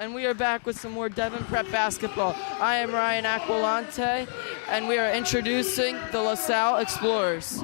And we are back with some more Devon Prep basketball. I am Ryan Aquilante, and we are introducing the LaSalle Explorers.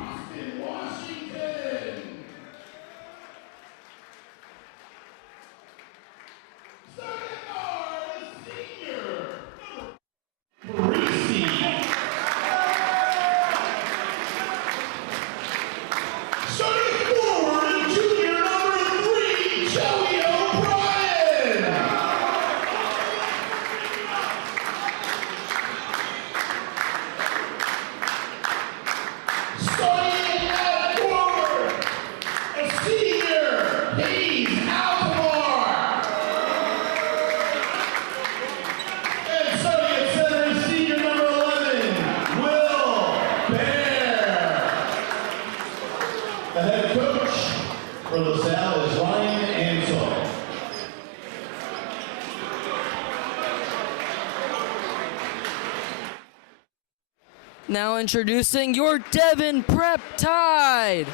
The head coach for LaSalle is Ryan Ansel. Now introducing your Devon Prep Tide.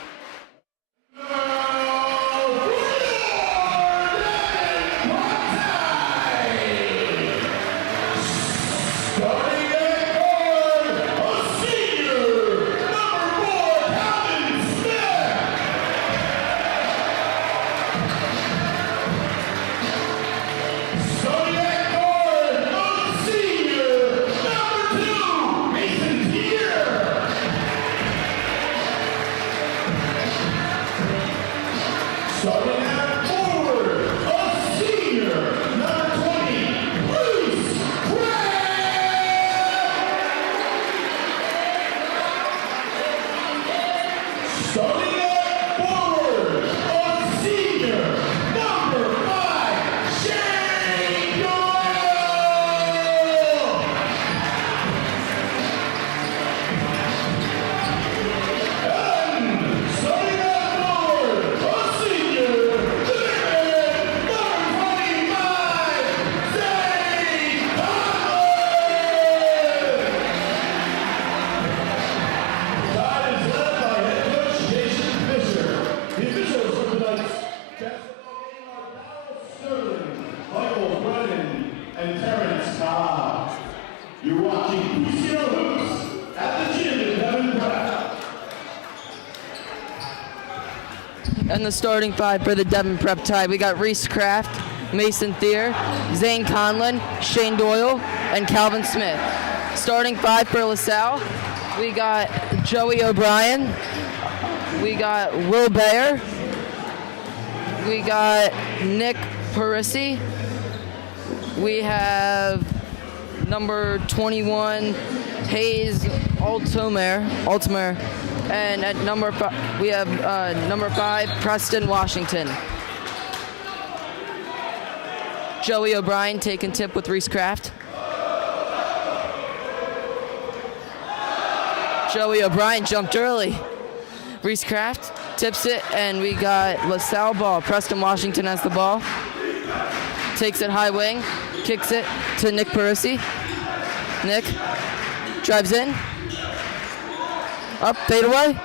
Starting at forward, a senior, number 20, Bruce Starting at forward, a senior, number 5, Shane Doyle. And starting at forward, a senior, number 25, Zane Tide is led by head coach Jason Fisher. The officials for tonight's basketball game are Darryl Sterling, Michael Brennan, and Terrence Cobb. You're watching PCO Hoops at the gym in Devon Prep. And the starting five for the Devon Prep Tide. We got Reese Kraft, Mason Thier, Zane Conlon, Shane Doyle, and Calvin Smith. Starting five for LaSalle. We got Joey O'Brien. We got Will Bayer. We got Nick Parisi. We have number 21, Hayes Altomer. And at number we have number 5, Preston Washington. Joey O'Brien taking tip with Reese Kraft. Joey O'Brien jumped early. Reese Kraft tips it, and we got LaSalle ball. Preston Washington has the ball. Takes it high wing, kicks it to Nick Parisi. Nick drives in. Up, fade away.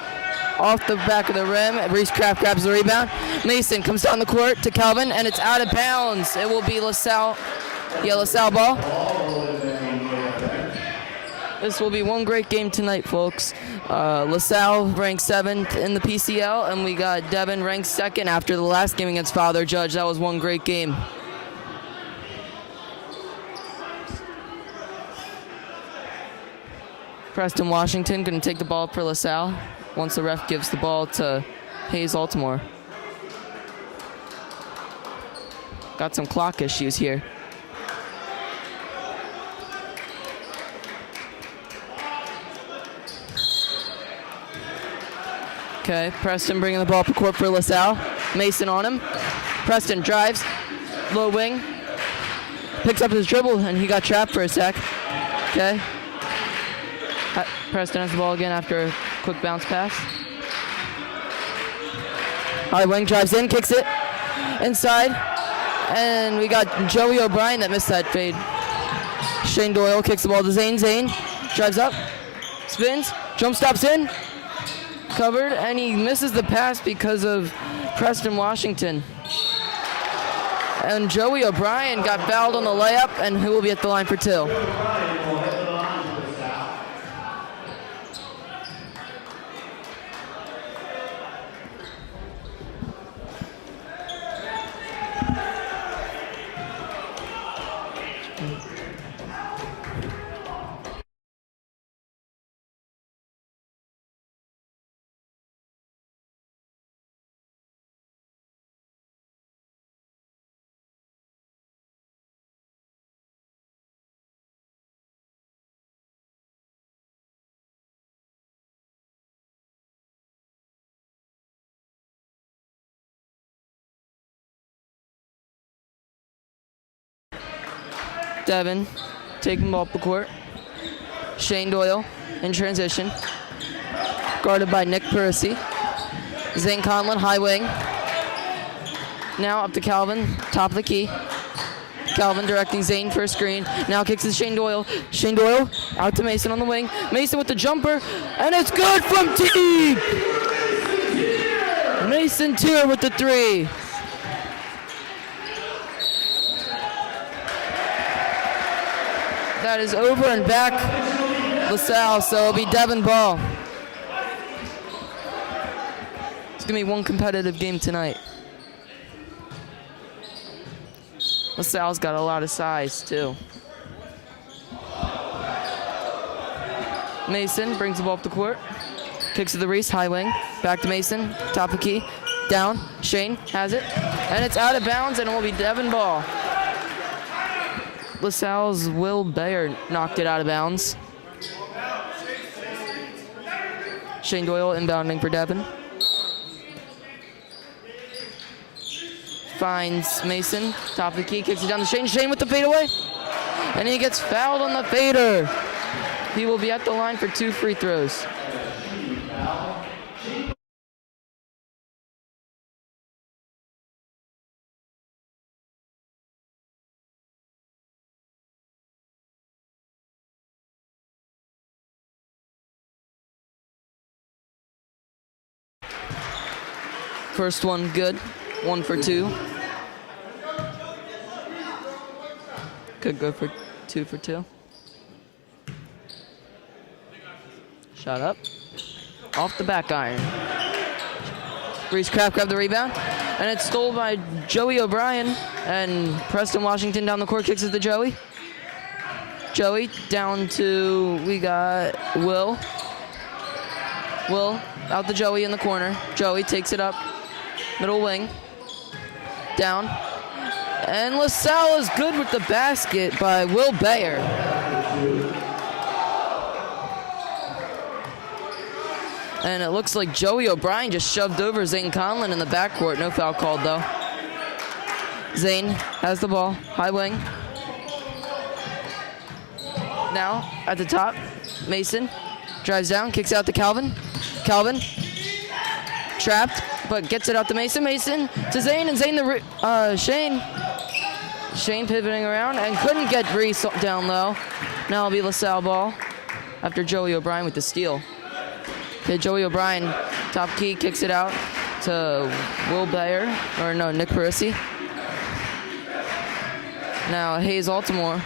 Off the back of the rim. Reese Kraft grabs the rebound. Mason comes down the court to Calvin, and it's out of bounds. It will be LaSalle. Yeah, LaSalle ball. This will be one great game tonight, folks. LaSalle ranked 7th in the PCL, and we got Devon ranked 2nd after the last game against Father Judge. That was one great game. Preston Washington going to take the ball for LaSalle once the ref gives the ball to Hayes Altimore. Got some clock issues here. Okay, Preston bringing the ball up the court for LaSalle. Mason on him. Preston drives, low wing, picks up his dribble, and he got trapped for a sec. Okay. Preston has the ball again after a quick bounce pass. High wing drives in, kicks it inside, and we got Joey O'Brien that missed that fade. Shane Doyle kicks the ball to Zane. Zane drives up, spins, jump stops in, covered, and he misses the pass because of Preston Washington. And Joey O'Brien got fouled on the layup, and he will be at the line for 2. Devon taking ball up the court. Shane Doyle in transition. Guarded by Nick Percy. Zane Conlon, high wing. Now up to Calvin, top of the key. Calvin directing Zane for a screen. Now kicks to Shane Doyle. Shane Doyle out to Mason on the wing. Mason with the jumper, and it's good from deep! Mason Tier with the 3. That is over and back LaSalle, so it'll be Devon ball. It's going to be one competitive game tonight. LaSalle's got a lot of size, too. Mason brings the ball up the court. Kicks to the Reese, high wing. Back to Mason, top of the key. Down, Shane has it. And it's out of bounds, and it will be Devon ball. LaSalle's Will Bayer knocked it out of bounds. Shane Doyle inbounding for Devon. Finds Mason, top of the key, kicks it down to Shane. Shane with the fadeaway. And he gets fouled on the fader. He will be at the line for 2 free throws. First one good, 1 for 2. Could go for 2 for 2. Shot up, off the back iron. Reese Kraft grabbed the rebound, and it's stolen by Joey O'Brien, and Preston Washington down the court kicks it to Joey. Joey down to, we got Will. Will out to Joey in the corner. Joey takes it up. Middle wing, down, and LaSalle is good with the basket by Will Bayer. And it looks like Joey O'Brien just shoved over Zane Conlon in the backcourt. No foul called, though. Zane has the ball, high wing. Now, at the top, Mason drives down, kicks out to Calvin. Calvin, trapped, but gets it out to Mason. Mason to Zane, and Zane to Shane. Shane pivoting around and couldn't get Reese down low. Now it'll be LaSalle ball after Joey O'Brien with the steal. Okay, Joey O'Brien, top key, kicks it out to Will Bayer, or no, Nick Percy. Now Hayes Altimore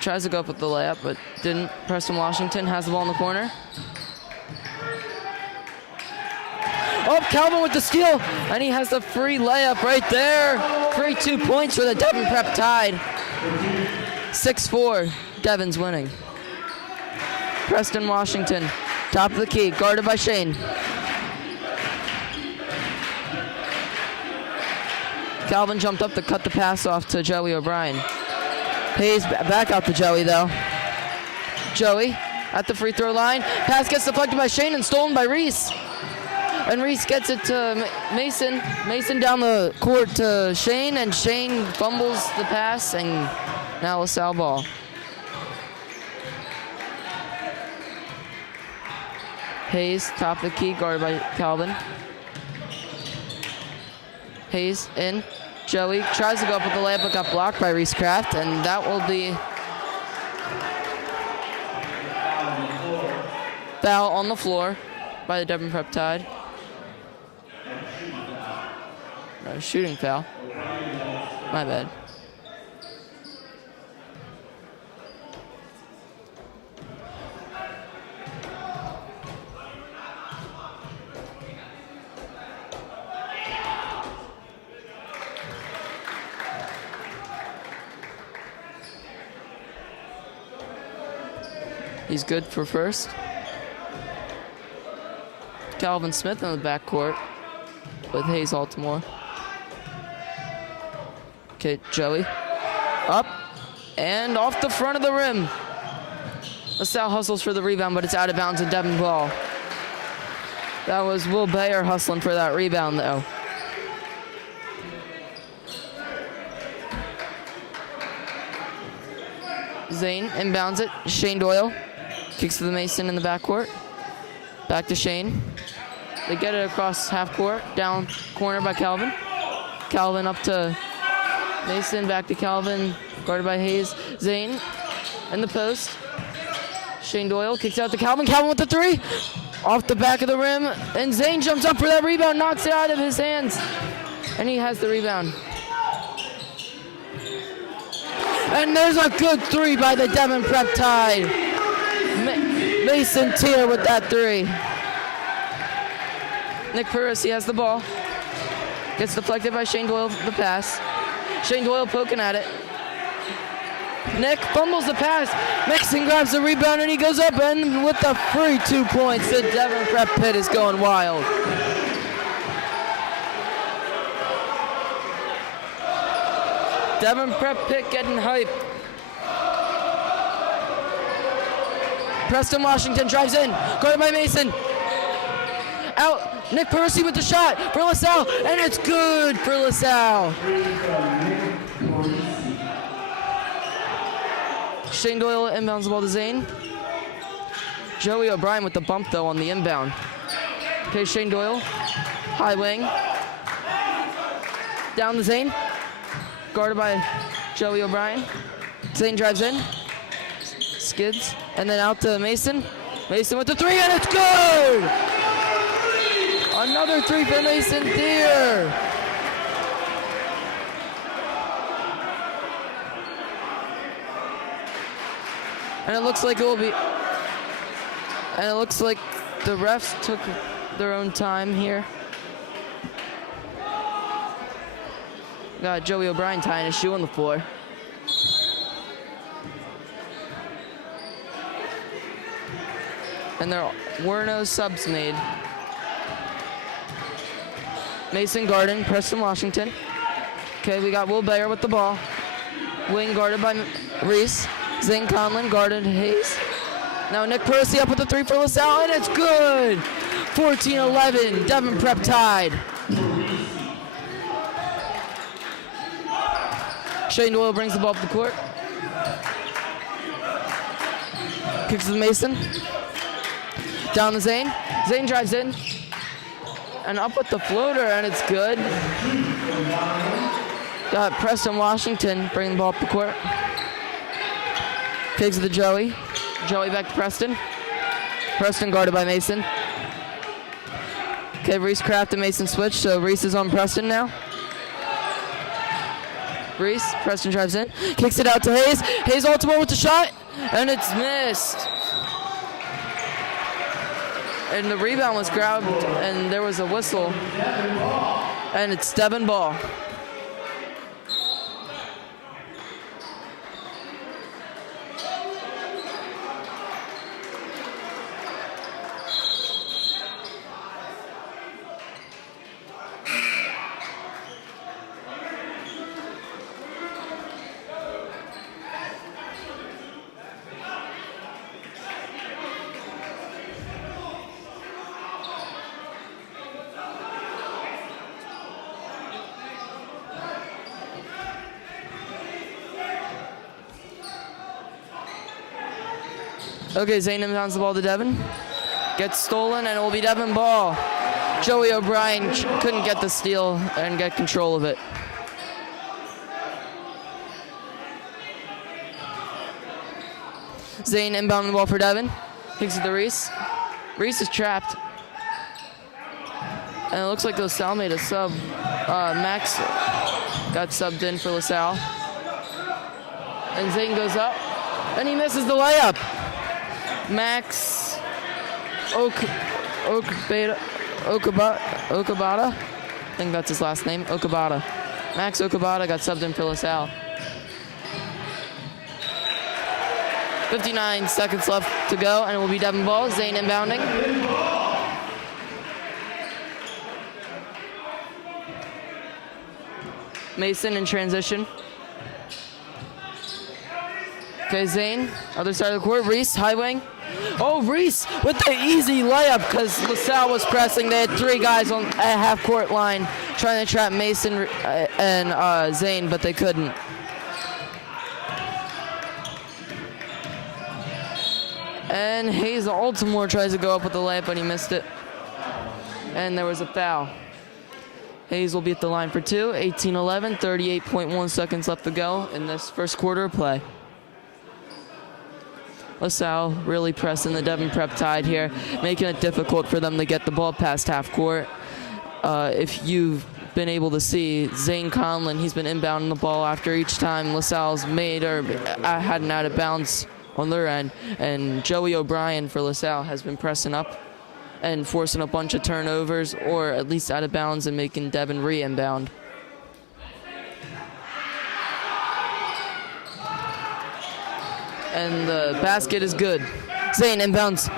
tries to go up with the layup, but didn't. Preston Washington has the ball in the corner. Oh, Calvin with the steal, and he has the free layup right there. Free 2 points for the Devon Prep Tide. 6-4, Devon's winning. Preston Washington, top of the key, guarded by Shane. Calvin jumped up to cut the pass off to Joey O'Brien. Hayes back out to Joey, though. Joey at the free throw line. Pass gets deflected by Shane and stolen by Reese. And Reese gets it to Mason. Mason down the court to Shane, and Shane fumbles the pass, and now LaSalle ball. Hayes, top of the key, guarded by Calvin. Hayes in. Joey tries to go up with the layup, but got blocked by Reese Kraft, and that will be foul on the floor by the Devon Prep Tide. Shooting foul. My bad. He's good for first. Calvin Smith in the backcourt with Hayes Altimore. Okay, Joey. Up and off the front of the rim. LaSalle hustles for the rebound, but it's out of bounds and Devon ball. That was Will Bayer hustling for that rebound, though. Zane inbounds it. Shane Doyle kicks to the Mason in the backcourt. Back to Shane. They get it across half court. Down corner by Calvin. Calvin up to Mason. Back to Calvin. Guarded by Hayes. Zane in the post. Shane Doyle kicks out to Calvin. Calvin with the three. Off the back of the rim. And Zane jumps up for that rebound. Knocks it out of his hands. And he has the rebound. And there's a good three by the Devon Prep Tide. Mason Tier with that three. Nick Parisi has the ball. Gets deflected by Shane Doyle the pass. Shane Doyle poking at it. Nick fumbles the pass. Mason grabs the rebound and he goes up and with the free 2 points. The Devon Prep Pit is going wild. Devon Prep Pit getting hype. Preston Washington drives in. Guarded by Mason. Out. Nick Parisi with the shot for LaSalle. And it's good for LaSalle. Shane Doyle inbounds the ball to Zane. Joey O'Brien with the bump, though, on the inbound. Okay, Shane Doyle. High wing. Down to Zane. Guarded by Joey O'Brien. Zane drives in. Skids. And then out to Mason. Mason with the three, and it's good! Another three for Mason Thier. And it looks like it will be. And it looks like the refs took their own time here. Got Joey O'Brien tying his shoe on the floor. And there were no subs made. Mason Garden, Preston Washington. Okay, we got Will Bayer with the ball. Wing guarded by Reese. Zane Conlon guarded Hayes. Now Nick Parisi up with the three for LaSalle, and it's good! 14-11, Devon Prep Tide. Shane Doyle brings the ball up the court. Kicks to Mason. Down to Zane. Zane drives in. And up with the floater, and it's good. Got Preston Washington bringing the ball up the court. Kicks to Joey. Joey back to Preston. Preston guarded by Mason. Okay, Reese Kraft and Mason switch, so Reese is on Preston now. Reese, Preston drives in. Kicks it out to Hayes. Hayes Altimore with the shot, and it's missed. And the rebound was grabbed, and there was a whistle. And it's Devon ball. Okay, Zane inbounds the ball to Devon. Gets stolen, and it will be Devon ball. Joey O'Brien couldn't get the steal and get control of it. Zane inbounding the ball for Devon. Kicks it to Reese. Reese is trapped. And it looks like LaSalle made a sub. Max got subbed in for Lasalle. And Zane goes up, and he misses the layup. Max Okabata, I think that's his last name, Okabata. Max Okabata got subbed in for LaSalle. 59 seconds left to go, and it will be Devon ball. Zane inbounding. Mason in transition. Okay, Zane, other side of the court. Reese, high wing. Oh, Reese with the easy layup because LaSalle was pressing. They had 3 guys on a half-court line trying to trap Mason and Zane, but they couldn't. And Hayes Altimore tries to go up with the layup, but he missed it. And there was a foul. Hayes will be at the line for 2. 18-11, 38.1 seconds left to go in this first quarter of play. LaSalle really pressing the Devon Prep Tide here, making it difficult for them to get the ball past half court. If you've been able to see, Zane Conlon, he's been inbounding the ball after each time LaSalle's made or had an out of bounds on their end. And Joey O'Brien for LaSalle has been pressing up and forcing a bunch of turnovers or at least out of bounds and making Devon re-inbound. And the basket is good. Zane inbounds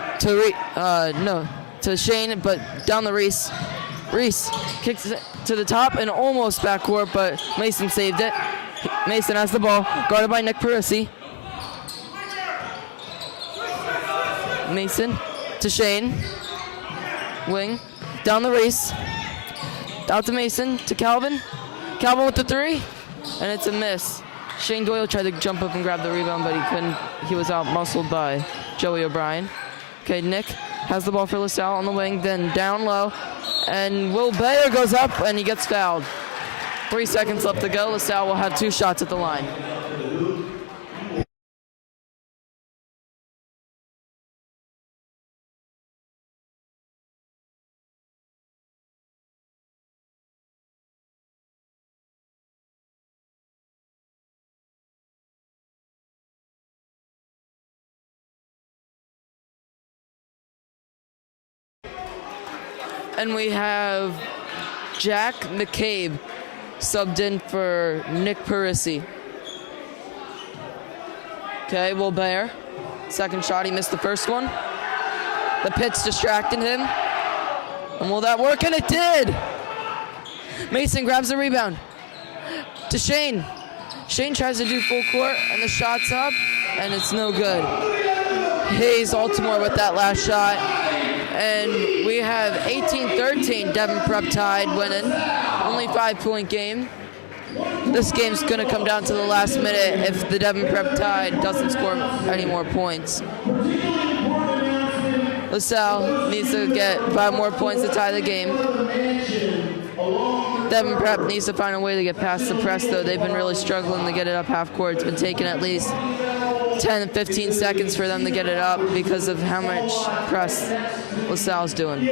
to Shane, but down the Reese. Reese kicks it to the top and almost backcourt, but Mason saved it. Mason has the ball, guarded by Nick Parisi. Mason to Shane. Wing, down the Reese. Out to Mason, to Calvin. Calvin with the 3, and it's a miss. Shane Doyle tried to jump up and grab the rebound, but he couldn't. He was out-muscled by Joey O'Brien. Okay, Nick has the ball for LaSalle on the wing, then down low. And Will Bayer goes up, and he gets fouled. 3 seconds left to go. LaSalle will have 2 shots at the line. And we have Jack McCabe subbed in for Nick Parisi. Okay, Will Bayer. Second shot, he missed the first one. The pit's distracting him. And will that work? And it did! Mason grabs the rebound. To Shane. Shane tries to do full court, and the shot's up, and it's no good. Hayes Altimore with that last shot. And we have 18-13, Devon Prep Tide winning. Only 5-point game. This game's going to come down to the last minute if the Devon Prep Tide doesn't score any more points. LaSalle needs to get 5 more points to tie the game. Devon Prep needs to find a way to get past the press, though. They've been really struggling to get it up half court. It's been taking at least 10 to 15 seconds for them to get it up because of how much press LaSalle's doing.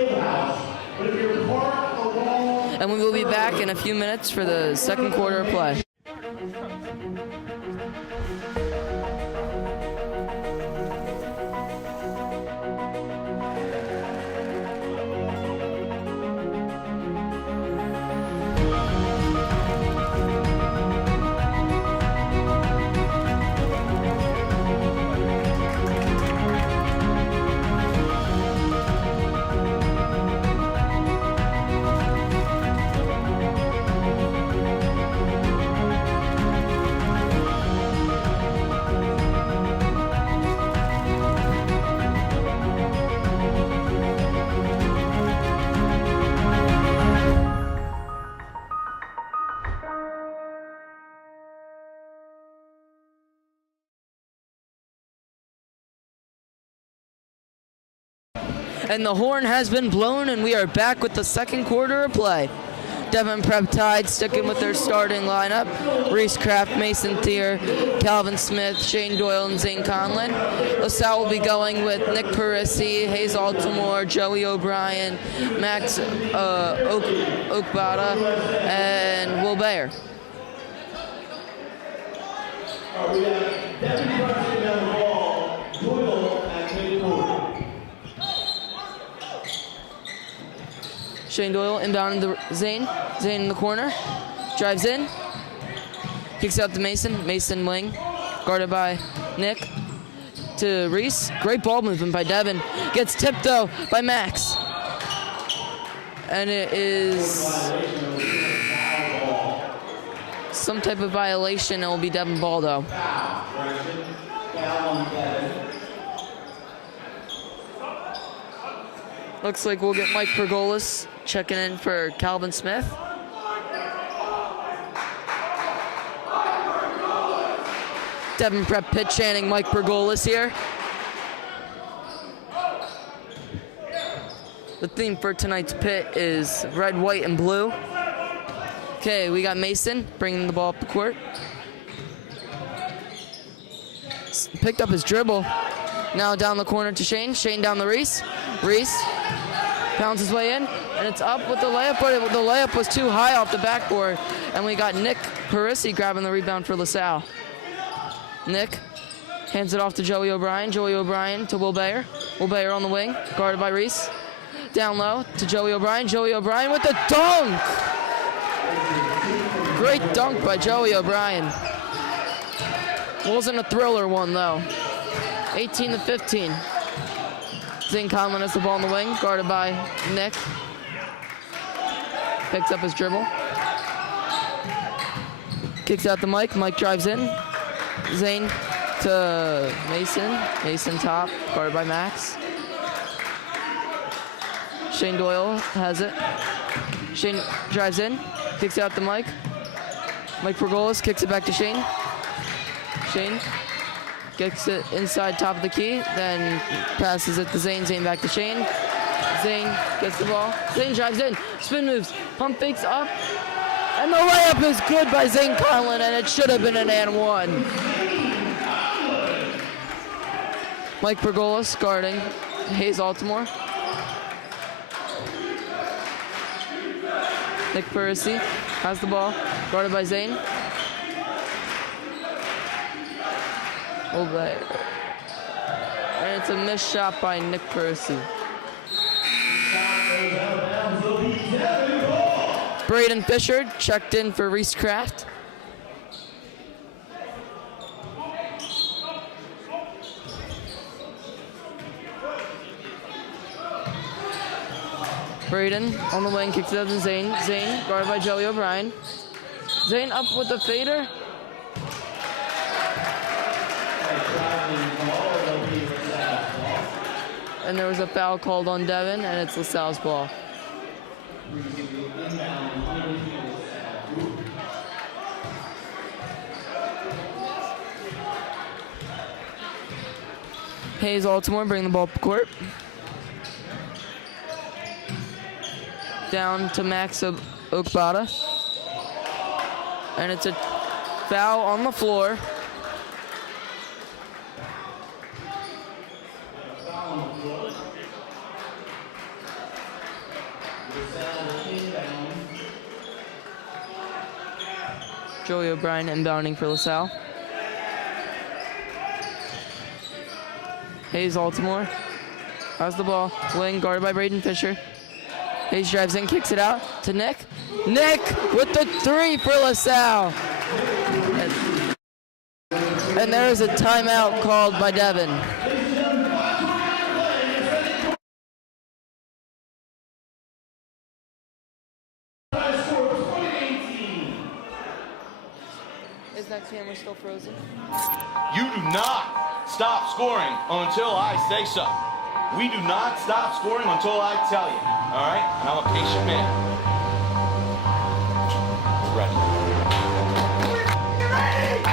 And we will be back in a few minutes for the second quarter of play. And the horn has been blown, and we are back with the second quarter of play. Devon Prep Tide sticking with their starting lineup. Reese Kraft, Mason Thier, Calvin Smith, Shane Doyle, and Zane Conlon. LaSalle will be going with Nick Parisi, Hayes Altimore, Joey O'Brien, Max Okbata, and Will Bayer. We have Devon taking down the ball, Doyle at midcourt. Shane Doyle inbound to Zane. Zane in the corner. Drives in. Kicks out to Mason. Mason wing. Guarded by Nick. To Reese. Great ball movement by Devon. Gets tipped though by Max. And it is some type of violation. It will be Devon ball though. Looks like we'll get Mike Pergolis checking in for Calvin Smith. Devon Prep pitch chanting Mike Pergolis here. The theme for tonight's pit is red, white, and blue. Okay, we got Mason bringing the ball up the court. Picked up his dribble. Now down the corner to Shane. Shane down the Reese. Reese pounds his way in, and it's up with the layup, but the layup was too high off the backboard, and we got Nick Parisi grabbing the rebound for Lasalle. Nick hands it off to Joey O'Brien. Joey O'Brien to Will Bayer. Will Bayer on the wing, guarded by Reese. Down low to Joey O'Brien. Joey O'Brien with the dunk! Great dunk by Joey O'Brien. Wasn't a thriller one though. 18-15. Zane Conlon has the ball in the wing, guarded by Nick. Picks up his dribble. Kicks out to Mike. Mike drives in. Zane to Mason. Mason top, guarded by Max. Shane Doyle has it. Shane drives in. Kicks out to Mike. Mike Pergolis kicks it back to Shane. Shane gets it inside top of the key, then passes it to Zane. Zane back to Shane. Zane gets the ball. Zane drives in, spin moves, pump fakes up, and the layup is good by Zane Conlon, and it should have been an and one. Mike Pergolis guarding Hayes Altimore. Nick Parisi has the ball, guarded by Zane. Over. And it's a missed shot by Nick Parisi. Braden Fisher checked in for Reese Kraft. Braden on the wing, kicks it out to Zane. Zane guarded by Joey O'Brien. Zane up with the fader. And there was a foul called on Devon, and it's LaSalle's ball. Hayes Altimore bring the ball up the court. Down to Max Okbada. And it's a foul on the floor. Joey O'Brien inbounding for LaSalle. Hayes Altimore has the ball. Wing guarded by Braden Fisher. Hayes drives in, kicks it out to Nick. Nick with the three for LaSalle. And there is a timeout called by Devon. Is that camera still frozen? You do not stop scoring until I say so. We do not stop scoring until I tell you. All right? And I'm a patient man. We're ready. We're ready!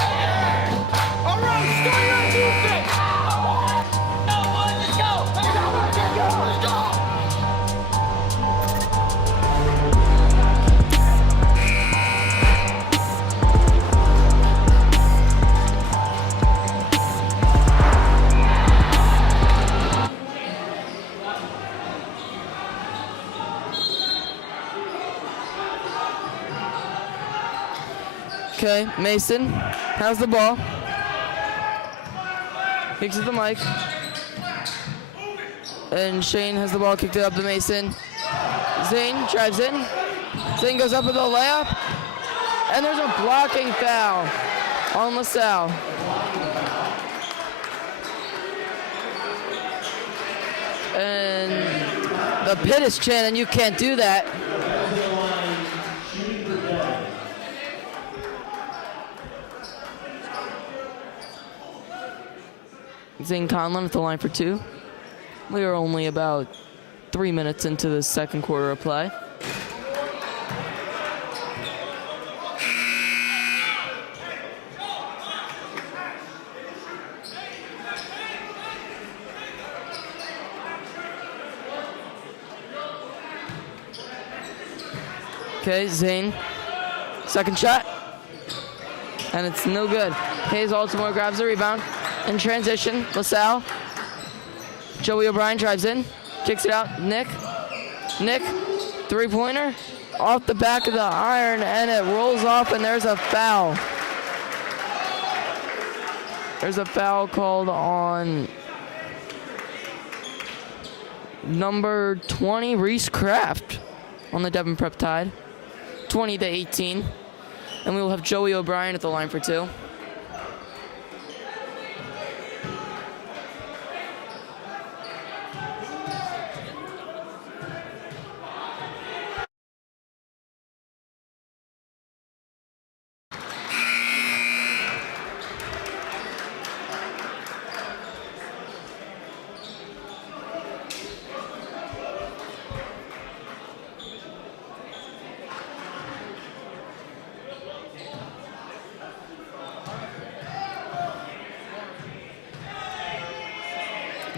All right, starting on Tuesday. Let's go! Let's go! Okay, Mason has the ball. Kicks it to Mike. And Shane has the ball, kicked it up to Mason. Zane drives in. Zane goes up with a layup. And there's a blocking foul on Lasalle. And the pit is chanting, you can't do that. Zane Conlon at the line for 2. We are only about 3 minutes into the second quarter of play. Okay, Zane, second shot, and it's no good. Hayes Altimore grabs the rebound. In transition, LaSalle. Joey O'Brien drives in, kicks it out. Nick, three-pointer, off the back of the iron, and it rolls off, and there's a foul. There's a foul called on number 20, Reese Kraft, on the Devon Prep Tide, 20-18. And we will have Joey O'Brien at the line for 2.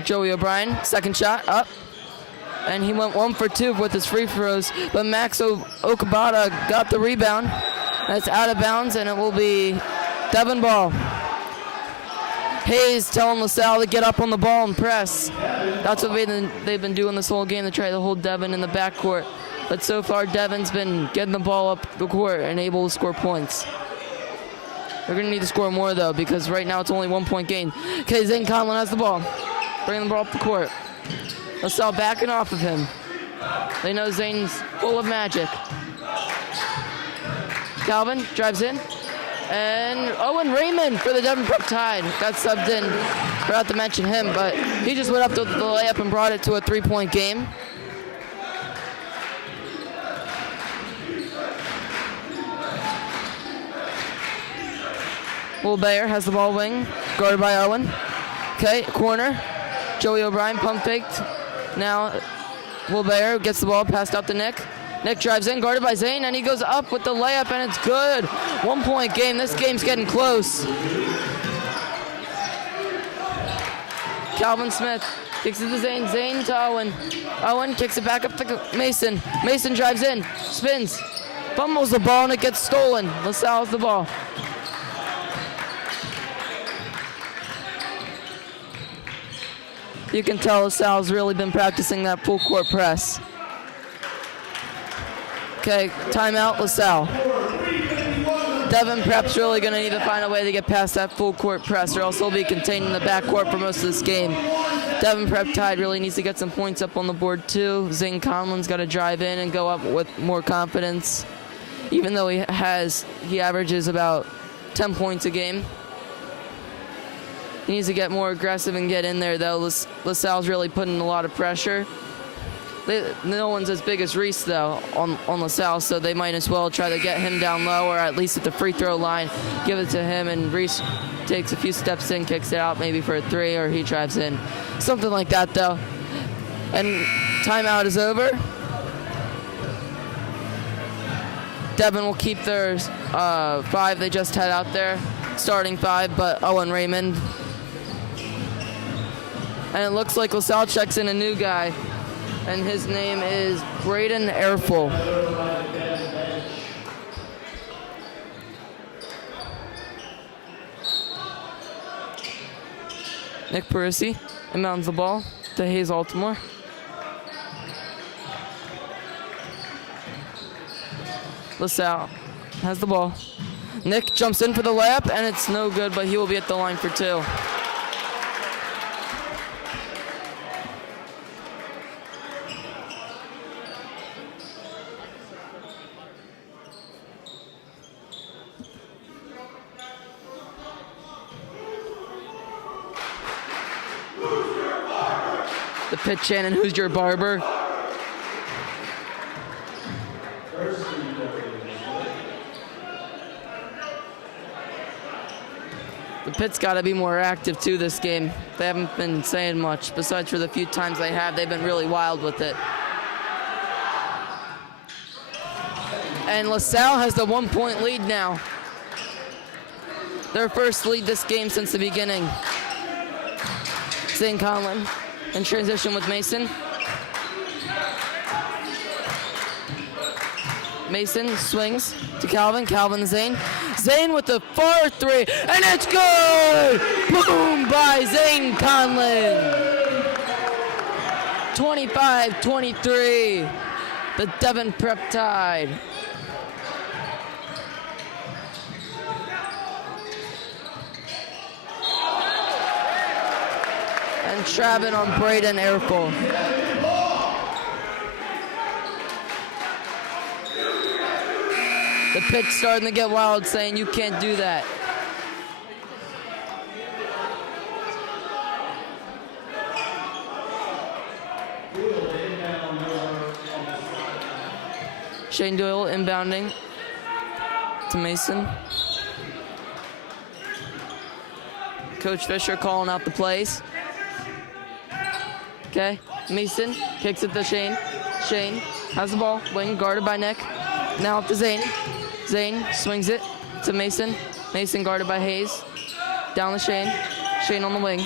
Joey O'Brien, second shot, up. And he went 1 for 2 with his free throws, but Max Okabata got the rebound. That's out of bounds, and it will be Devon ball. Hayes telling LaSalle to get up on the ball and press. That's what they've been doing this whole game, to try to hold Devon in the backcourt. But so far, Devon's been getting the ball up the court and able to score points. They're going to need to score more, though, because right now it's only 1-point game. Okay, Zane Conlon has the ball. Bringing the ball up the court. LaSalle backing off of him. They know Zane's full of magic. Calvin drives in. And Owen Raymond for the Devon Prep Tide got subbed in. Forgot to mention him, but he just went up to the layup and brought it to a 3-point game. Will Bayer has the ball wing, guarded by Owen. Okay, corner. Joey O'Brien pump faked. Now Will Bayer gets the ball passed out to Nick. Nick drives in, guarded by Zane, and he goes up with the layup, and it's good. 1-point game. This game's getting close. Calvin Smith kicks it to Zane. Zane to Owen. Owen kicks it back up to Mason. Mason drives in, spins, fumbles the ball, and it gets stolen. LaSalle has the ball. You can tell LaSalle's really been practicing that full court press. Okay, timeout, LaSalle. Devon Prep's really going to need to find a way to get past that full court press, or else they'll be contained in the backcourt for most of this game. Devon Prep Tide really needs to get some points up on the board too. Zane Conlon's got to drive in and go up with more confidence. Even though he averages about 10 points a game. He needs to get more aggressive and get in there, though. LaSalle's really putting a lot of pressure. No one's as big as Reese, though, on LaSalle, so they might as well try to get him down low, or at least at the free throw line, give it to him, and Reese takes a few steps in, kicks it out maybe for a 3, or he drives in. Something like that, though. And timeout is over. Devon will keep their 5 they just had out there, starting 5, but Owen Raymond. And it looks like LaSalle checks in a new guy, and his name is Braden Erfel. Nick Parisi inbounds the ball to Hayes Altimore. LaSalle has the ball. Nick jumps in for the layup, and it's no good, but he will be at the line for 2. The pitch, Shannon, who's your barber? The pit's got to be more active, too, this game. They haven't been saying much. Besides for the few times they have, they've been really wild with it. And Lasalle has the 1-point lead now. Their first lead this game since the beginning. Zane Conlon in transition with Mason. Mason swings to Calvin. Calvin to Zane. Zane with the far three, and it's good! Boom by Zane Conlon. 25-23. The Devon Prep Tide. And Travin on Braden Airful. The pitch starting to get wild, saying you can't do that. Shane Doyle inbounding to Mason. Coach Fisher calling out the plays. Okay, Mason kicks it to Shane. Shane has the ball, wing guarded by Nick. Now up to Zane. Zane swings it to Mason. Mason guarded by Hayes. Down to Shane. Shane on the wing.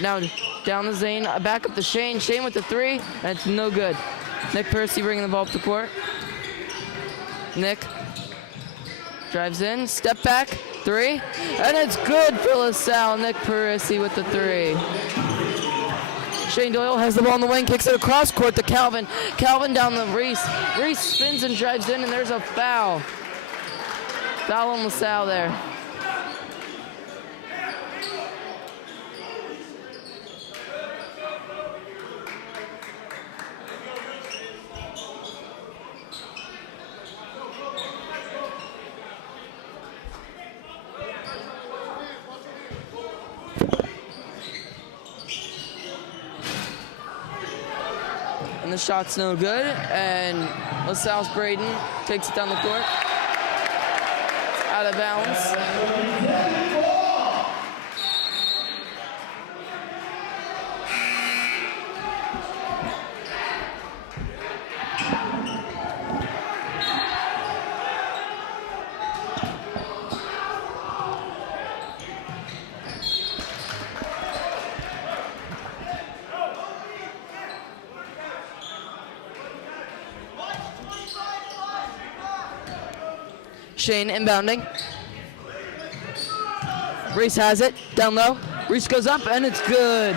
Now down to Zane. Back up to Shane. Shane with the three, and it's no good. Nick Percy bringing the ball up the court. Nick drives in. Step back. Three. And it's good for LaSalle. Nick Percy with the three. Shane Doyle has the ball on the wing, kicks it across court to Calvin. Calvin down to Reese. Reese spins and drives in, and there's a foul. Foul on LaSalle there. And the shot's no good, and LaSalle's Braden takes it down the court. Out of bounds. Shane inbounding. Reese has it, down low. Reese goes up, and it's good.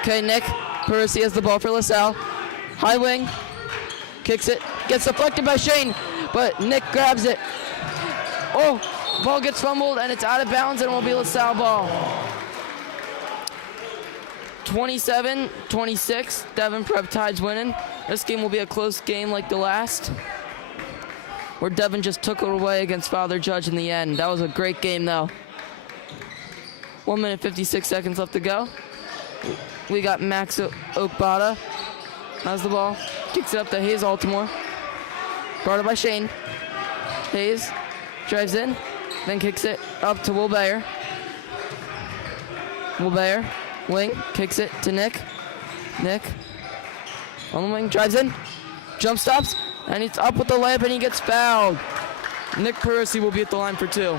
Okay, Nick Percy has the ball for LaSalle. High wing, kicks it, gets deflected by Shane, but Nick grabs it. Oh, ball gets fumbled, and it's out of bounds, and it will be LaSalle ball. 27-26, Devon Prep Tide's winning. This game will be a close game like the last, where Devon just took it away against Father Judge in the end. That was a great game, though. 1 minute, 56 seconds left to go. We got Max Okbada. Has the ball. Kicks it up to Hayes Altimore. Guarded by Shane. Hayes drives in, then kicks it up to Will Bayer. Will Bayer. Wing, kicks it to Nick. Nick on the wing, drives in, jump stops, and he's up with the layup, and he gets fouled. Nick Percy will be at the line for two.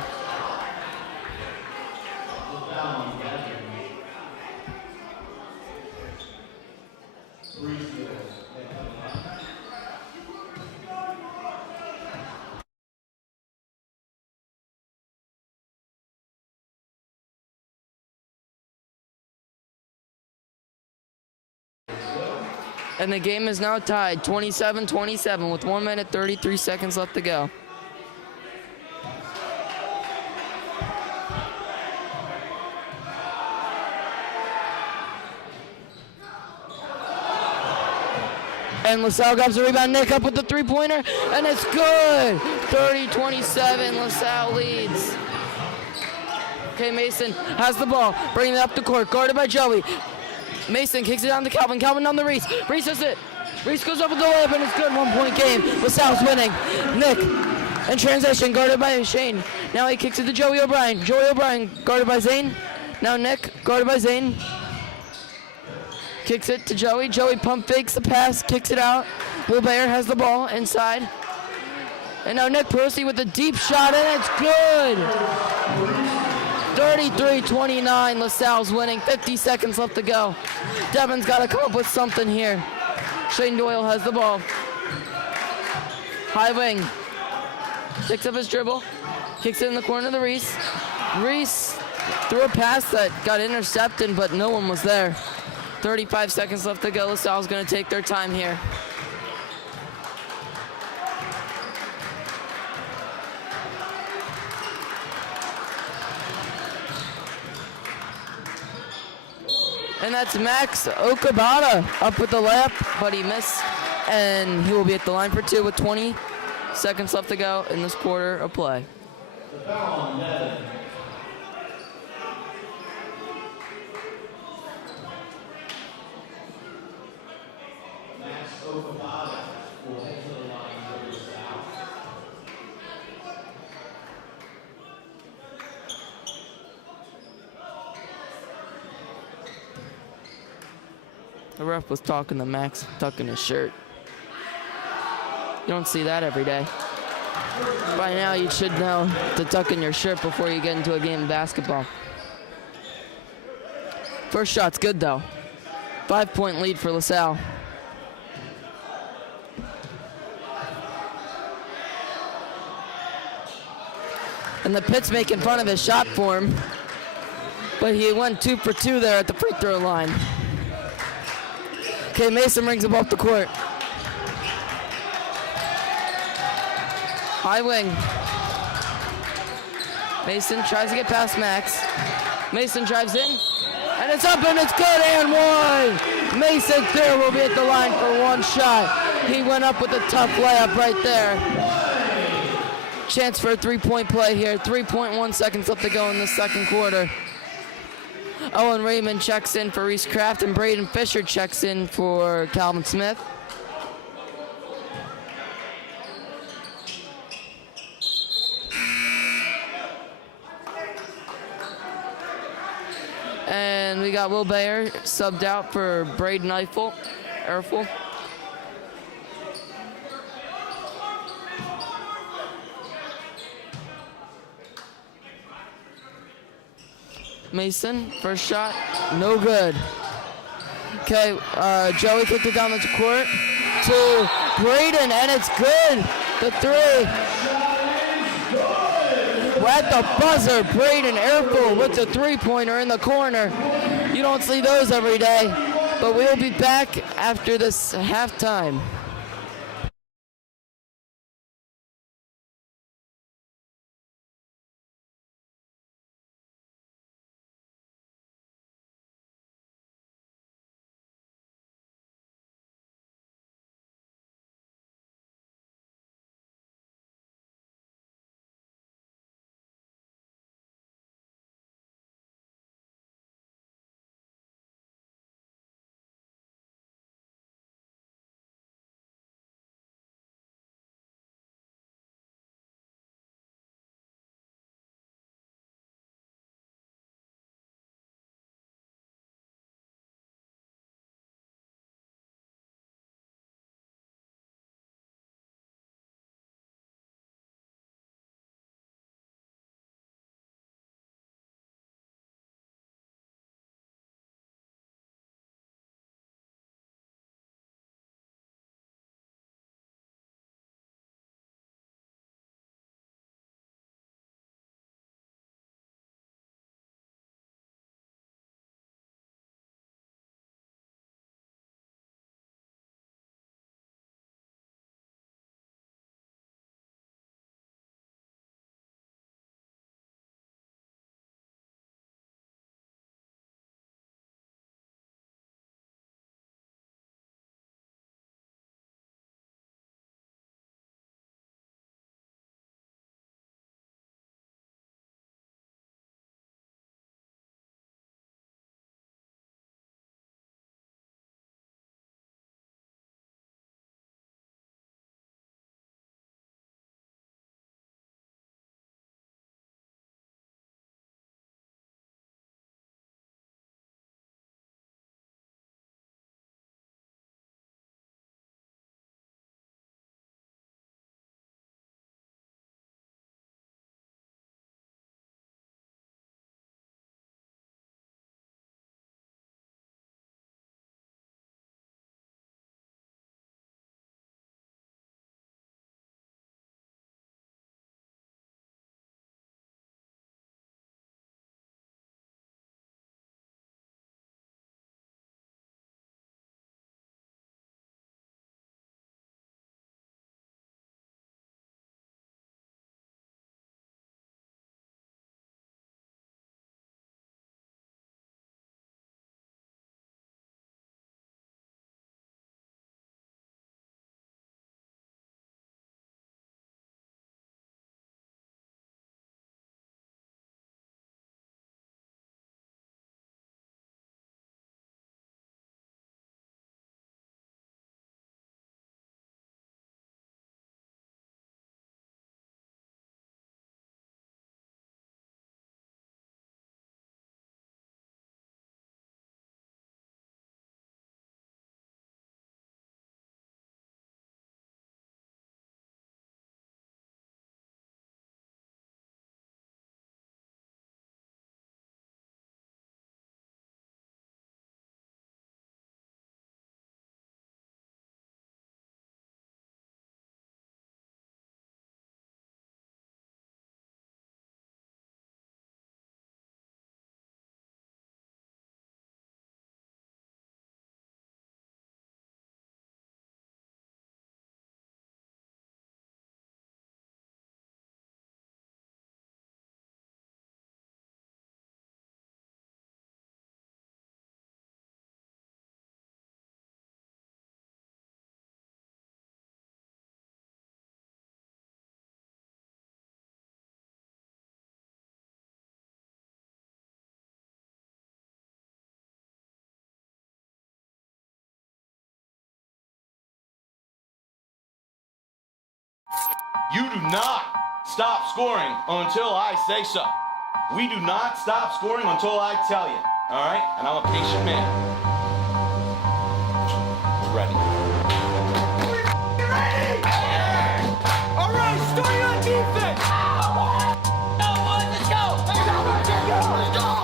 And the game is now tied, 27-27, with 1 minute, 33 seconds left to go. And LaSalle grabs the rebound. Nick up with the three-pointer, and it's good. 30-27, LaSalle leads. Okay, Mason has the ball, bringing it up the court, guarded by Joey. Mason kicks it down to Calvin. Calvin down to Reese. Reese does it. Reese goes up with the layup, and it's good. 1 point game. LaSalle's winning. Nick in transition, guarded by Shane. Now he kicks it to Joey O'Brien. Joey O'Brien guarded by Zane. Now Nick guarded by Zane. Kicks it to Joey. Joey pump fakes the pass, kicks it out. Will Bayer has the ball inside. And now Nick Perosi with a deep shot, and it's good. 33-29, LaSalle's winning. 50 seconds left to go. Devon's got to come up with something here. Shane Doyle has the ball. High wing. Picks up his dribble. Kicks it in the corner to Reese. Reese threw a pass that got intercepted, but no one was there. 35 seconds left to go. LaSalle's going to take their time here. And that's Max Okabata up with the layup, but he missed, and he will be at the line for two with 20 seconds left to go in this quarter of play. The foul on Devon. Max Okabata will head to the line for LaSalle. The ref was talking to Max, tucking his shirt. You don't see that every day. By now, you should know to tuck in your shirt before you get into a game of basketball. First shot's good, though. 5-point lead for LaSalle. And the Pitt's making fun of his shot form, but he went 2 for 2 there at the free throw line. Okay, Mason brings the ball up the court. High wing. Mason tries to get past Max. Mason drives in, and it's up, and it's good, and one. Mason Thier will be at the line for one shot. He went up with a tough layup right there. Chance for a 3-point play here. 3.1 seconds left to go in the second quarter. Owen Raymond checks in for Reese Kraft, and Braden Fisher checks in for Calvin Smith. And we got Will Bayer subbed out for Braden Erfel. Mason, first shot, no good. Okay, Joey kicked it down the court to Braden, and it's good. The three. At the buzzer, Braden Erfel with the three-pointer in the corner. You don't see those every day, but we'll be back after this halftime. You do not stop scoring until I say so. We do not stop scoring until I tell you. All right? And I'm a patient man. Ready. All right, starting on defense. Let's go. Let's go.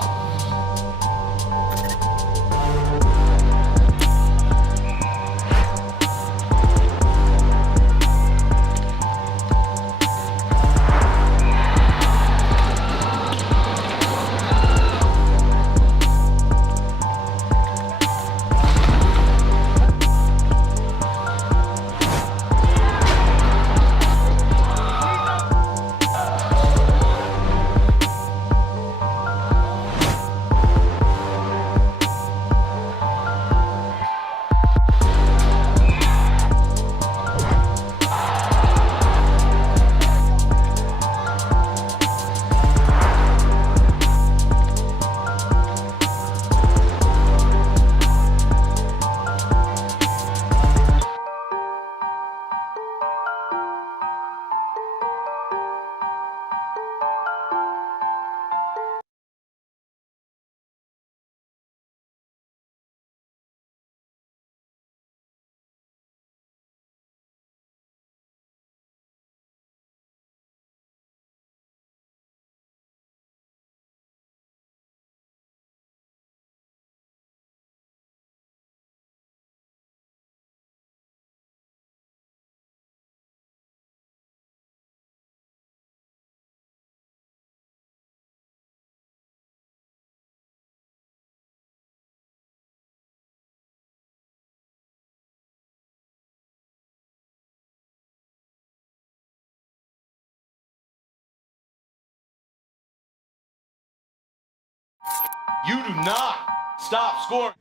You do not stop scoring.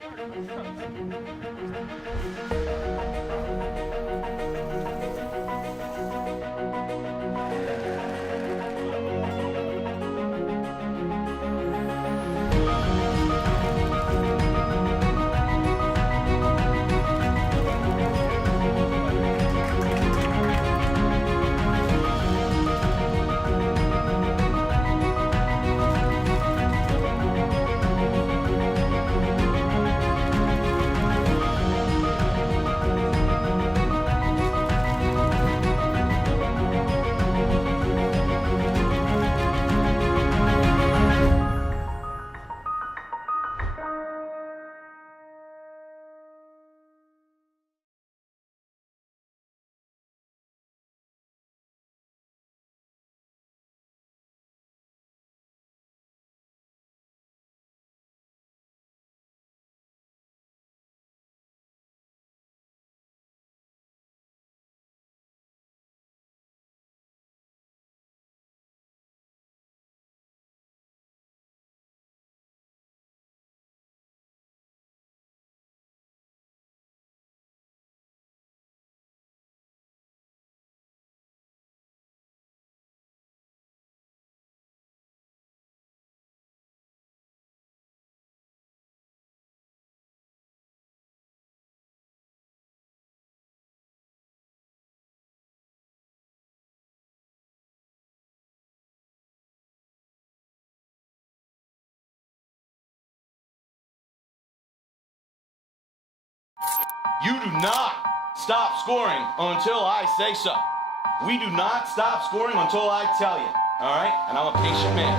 You do not stop scoring until I say so. We do not stop scoring until I tell you. All right? And I'm a patient man.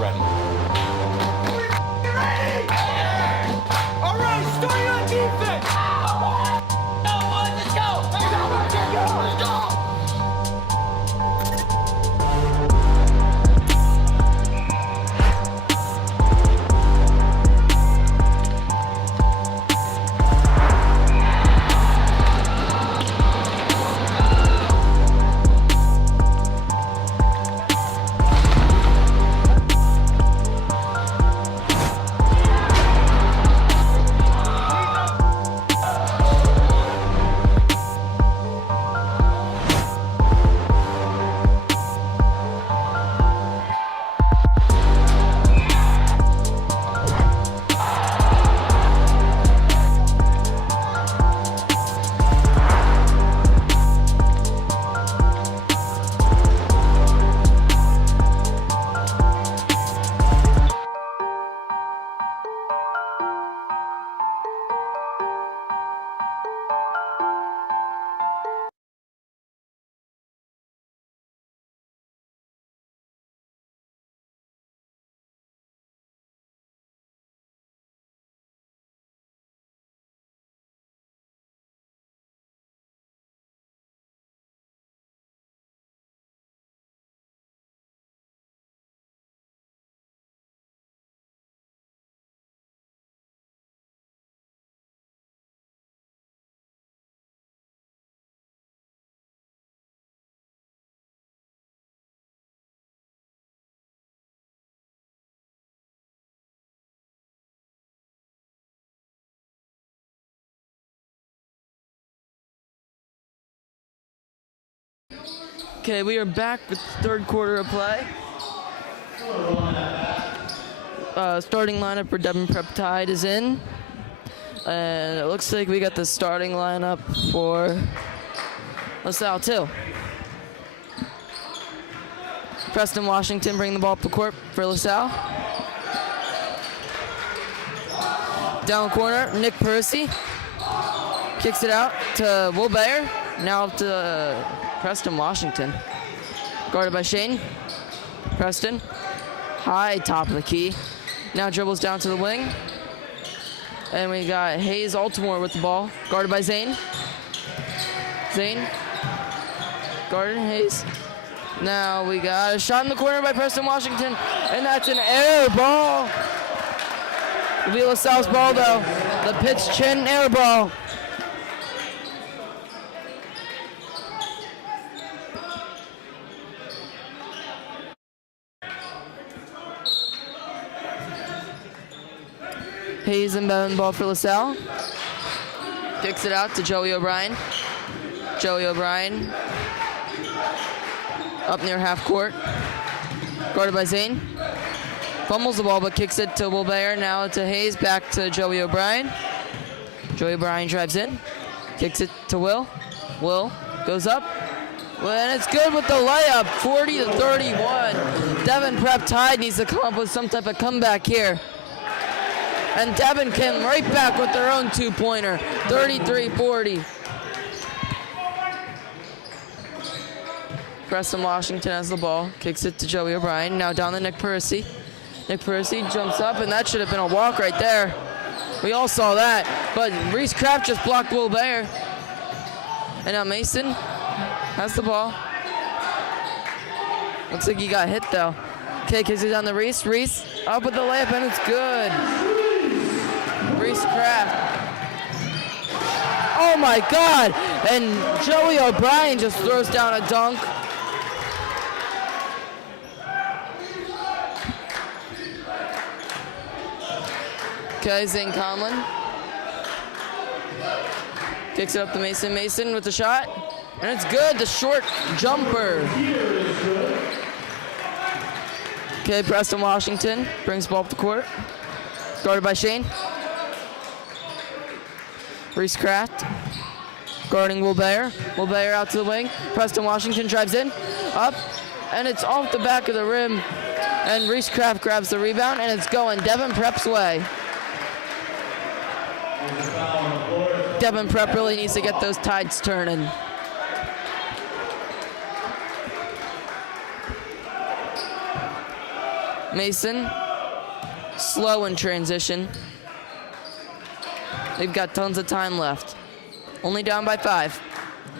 Ready. All right, starting on defense. Let's go. Let's go. Okay, we are back with the third quarter of play. Starting lineup for Devon Prep Tide is in. And it looks like we got the starting lineup for Lasalle too. Preston Washington bringing the ball up the court for Lasalle. Down corner, Nick Percy kicks it out to Will Bayer. Now up to Preston Washington. Guarded by Shane. Preston, high top of the key. Now dribbles down to the wing. And we got Hayes Altimore with the ball. Guarded by Zane. Zane, guarded Hayes. Now we got a shot in the corner by Preston Washington. And that's an air ball. It'll be LaSalle's ball though. The pitch chin air ball. Hayes inbound ball for LaSalle. Kicks it out to Joey O'Brien. Joey O'Brien up near half court. Guarded by Zane. Fumbles the ball but kicks it to Will Bayer. Now to Hayes, back to Joey O'Brien. Joey O'Brien drives in. Kicks it to Will. Will goes up. And it's good with the layup, 40-31. Devon Prep Tide needs to come up with some type of comeback here. And Devon came right back with their own two-pointer, 33-40. Preston Washington has the ball, kicks it to Joey O'Brien. Now down to Nick Percy. Nick Percy jumps up, and that should have been a walk right there. We all saw that, but Reese Kraft just blocked Will Bayer. And now Mason has the ball. Looks like he got hit though. Okay, kicks it down to Reese. Reese up with the layup, and it's good. Reese Kraft. Oh my God! And Joey O'Brien just throws down a dunk. Okay, Zane Conlon. Kicks it up to Mason. Mason with the shot. And it's good, the short jumper. Okay, Preston Washington brings the ball up the court. Guarded by Shane. Reese Kraft guarding Will Bayer. Will Bayer out to the wing. Preston Washington drives in, up, and it's off the back of the rim. And Reese Kraft grabs the rebound, and it's going Devon Prep's way. Devon Prep really needs to get those tides turning. Mason, slow in transition. They've got tons of time left. Only down by 5.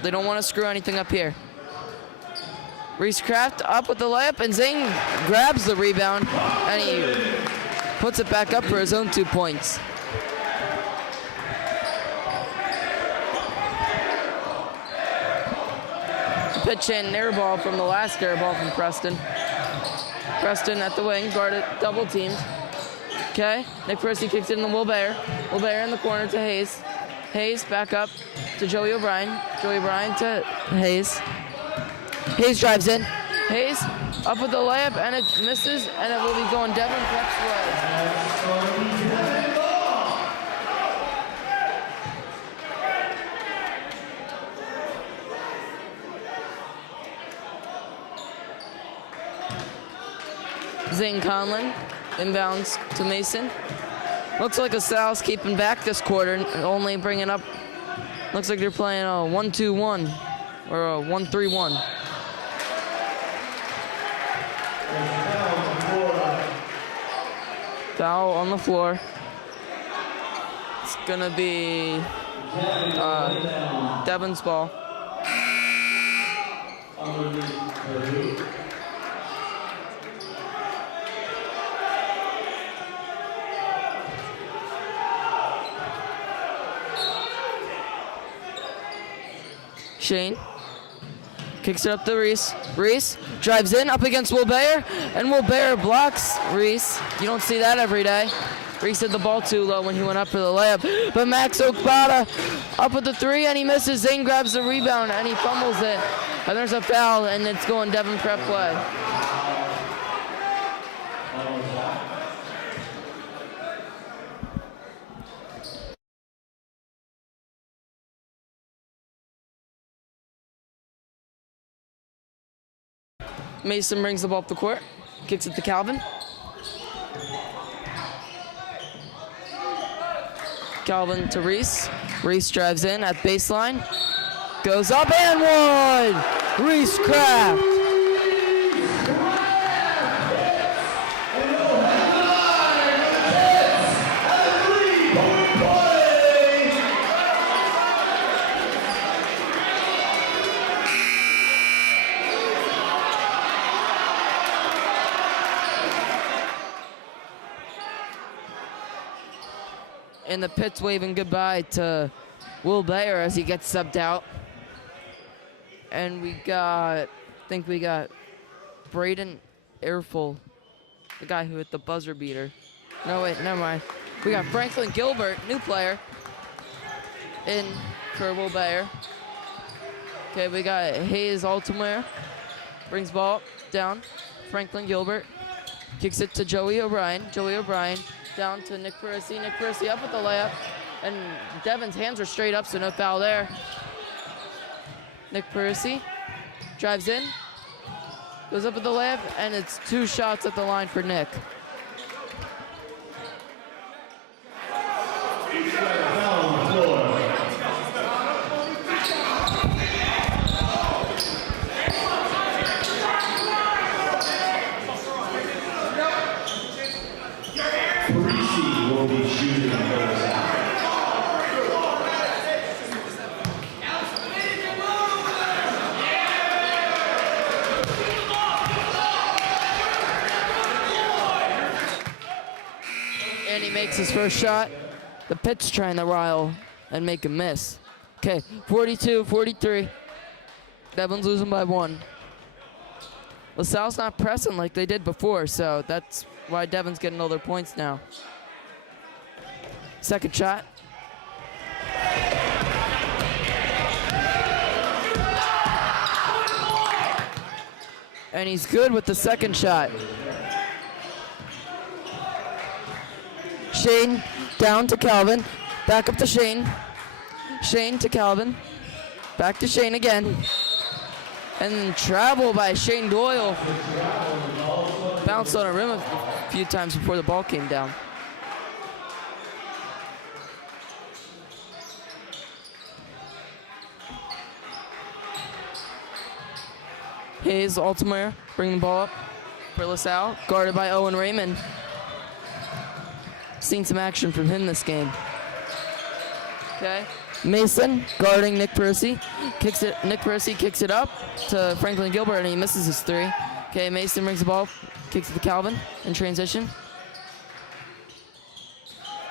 They don't want to screw anything up here. Reese Kraft up with the layup, and Zane grabs the rebound, and he puts it back up for his own 2 points. Pitch in air ball from the last air ball from Preston. Preston at the wing, guarded, double teamed. Okay, Nick Percy kicks it in to Will Bayer. Will Bayer in the corner to Hayes. Hayes back up to Joey O'Brien. Joey O'Brien to Hayes. Hayes drives in. Hayes up with the layup, and it misses, and it will be going Devon Prep's way. Zane Conlon inbounds to Mason. Looks like LaSalle's keeping back this quarter, only bringing up. Looks like they're playing a 1-2-1 or a 1-3-1. Foul on the floor. It's gonna be Devon's ball. Shane kicks it up to Reese. Reese drives in up against Will Bayer, and Will Bayer blocks Reese. You don't see that every day. Reese hit the ball too low when he went up for the layup. But Max Okbada up with the 3, and he misses. Zane grabs the rebound, and he fumbles it. And there's a foul, and it's going Devon Prep way. Mason brings the ball up the court, kicks it to Calvin. Calvin to Reese. Reese drives in at baseline. Goes up and one! Reese Craft. And the Pit's waving goodbye to Will Bayer as he gets subbed out. And I think we got Braden Airful, the guy who hit the buzzer beater. No, wait, never mind. We got Franklin Gilbert, new player, in for Will Bayer. Okay, we got Hayes Altamere, brings ball down. Franklin Gilbert kicks it to Joey O'Brien. Joey O'Brien down to Nick Parisi. Nick Parisi up with the layup. And Devon's hands are straight up, so no foul there. Nick Parisi drives in, goes up with the layup, and it's 2 shots at the line for Nick. Parisi will be shooting those out. And he makes his first shot. The Pit's trying to rile and make him miss. Okay, 42-43. Devon's losing by 1. LaSalle's not pressing like they did before, so that's why Devon's getting all their points now. Second shot. And he's good with the second shot. Shane down to Calvin. Back up to Shane. Shane to Calvin. Back to Shane again. And then travel by Shane Doyle. Bounced on a rim a few times before the ball came down. Hayes, Altamere, bring the ball up for LaSalle. Guarded by Owen Raymond. Seen some action from him this game. Okay. Mason guarding Nick Parisi. Nick Parisi kicks it up to Franklin Gilbert, and he misses his 3. Okay, Mason brings the ball, kicks it to Calvin in transition.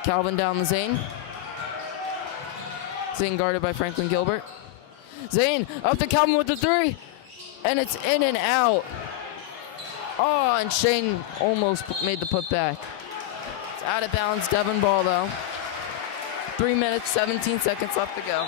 Calvin down the Zane. Zane guarded by Franklin Gilbert. Zane up to Calvin with the 3. And it's in and out. Oh, and Shane almost made the putback. It's out of bounds, Devon ball though. 3 minutes, 17 seconds left to go.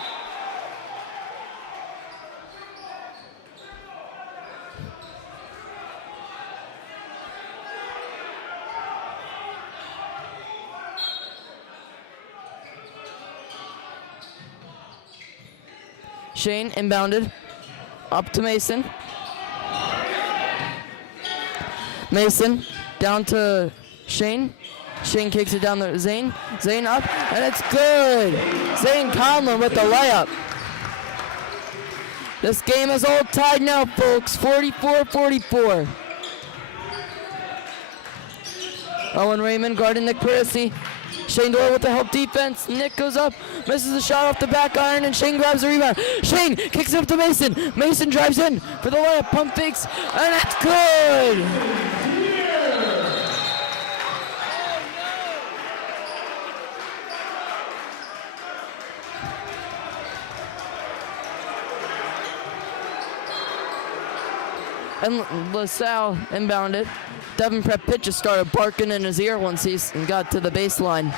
Shane inbounded, up to Mason. Mason down to Shane. Shane kicks it down to Zane. Zane up, and it's good. Zane Conlon with the layup. This game is all tied now, folks. 44-44. Owen Raymond guarding Nick Parisi. Shane Doyle with the help defense. Nick goes up, misses a shot off the back iron, and Shane grabs the rebound. Shane kicks it up to Mason. Mason drives in for the layup, pump fakes, and that's good. And LaSalle inbounded. Devon Prep Pitt just started barking in his ear once he got to the baseline.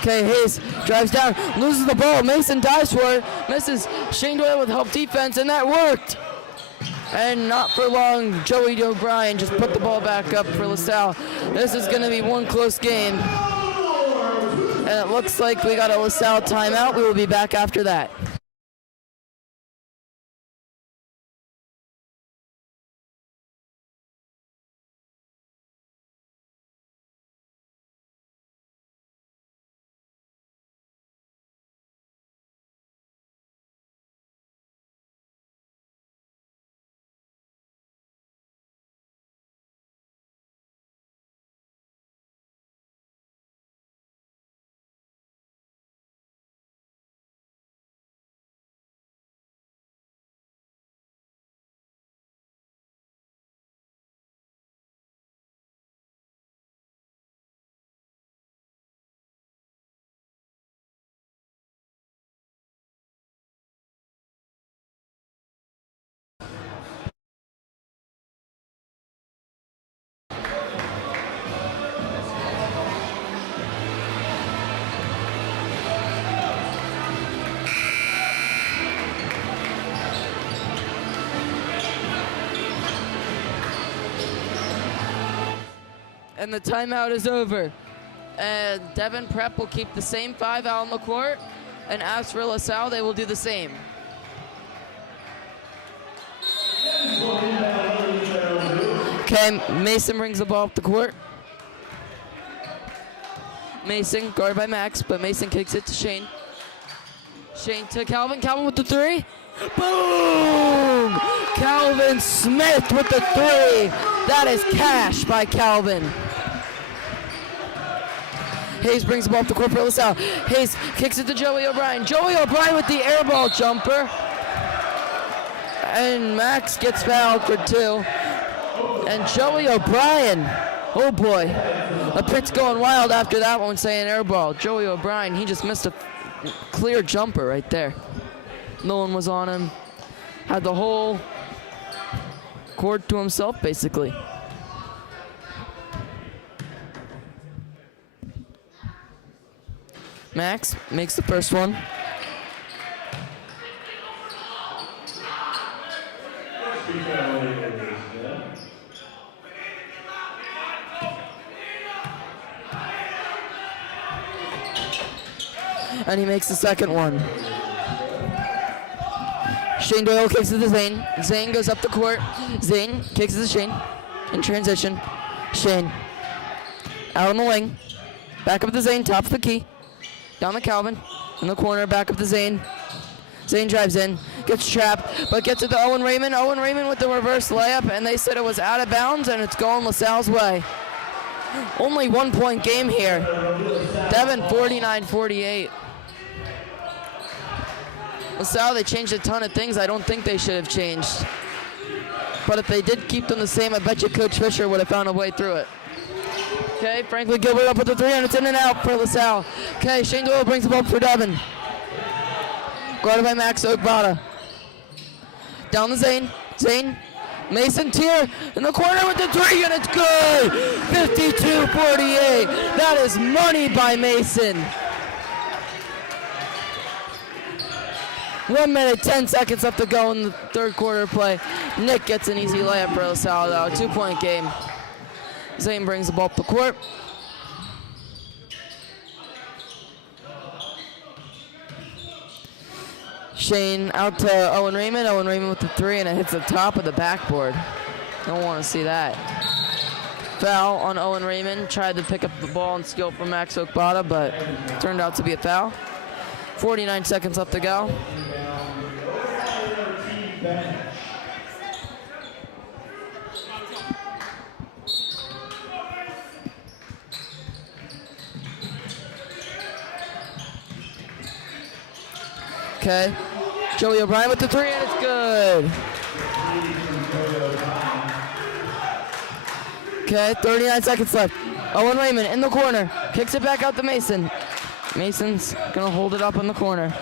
Okay, Hayes drives down, loses the ball. Mason dives for it, misses. Shane Doyle with help defense, and that worked. And not for long, Joey O'Brien just put the ball back up for LaSalle. This is going to be one close game. And it looks like we got a LaSalle timeout. We will be back after that. And the timeout is over. And Devon Prep will keep the same 5 out on the court. And as for LaSalle, they will do the same. Okay, Mason brings the ball up the court. Mason, guarded by Max, but Mason kicks it to Shane. Shane to Calvin. Calvin with the 3. Boom! Calvin Smith with the 3. That is cash by Calvin. Hayes brings the ball up the court for LaSalle. Hayes kicks it to Joey O'Brien. Joey O'Brien with the air ball jumper. And Max gets fouled for 2. And Joey O'Brien, oh boy. The pit's going wild after that one saying air ball. Joey O'Brien, he just missed a clear jumper right there. No one was on him. Had the whole court to himself, basically. Max makes the first one. And he makes the second one. Shane Doyle kicks it to Zane. Zane goes up the court. Zane kicks it to Shane in transition. Shane out on the wing. Back up to Zane, top of the key. Down to Calvin. In the corner, back up to Zane. Zane drives in, gets trapped, but gets it to Owen Raymond. Owen Raymond with the reverse layup, and they said it was out of bounds, and it's going LaSalle's way. Only 1 point game here. Devon 49-48. LaSalle, they changed a ton of things I don't think they should have changed. But if they did keep them the same, I bet you Coach Fisher would have found a way through it. Okay, Franklin Gilbert up with the 3, and it's in and out for LaSalle. Okay, Shane Doyle brings the ball up for Devon. Guarded by Max Ogbata. Down to Zane. Zane. Mason Tier in the corner with the 3, and it's good! 52-48. That is money by Mason. 1 minute, 10 seconds left to go in the third quarter play. Nick gets an easy layup for LaSalle, though. 2 point game. Zane brings the ball up the court. Shane out to Owen Raymond. Owen Raymond with the 3, and it hits the top of the backboard. Don't want to see that. Foul on Owen Raymond. Tried to pick up the ball and steal from Max Okbata, but turned out to be a foul. 49 seconds left to go. Okay. Joey O'Brien with the 3, and it's good. Okay, 39 seconds left. Owen Raymond in the corner. Kicks it back out to Mason. Mason's going to hold it up in the corner.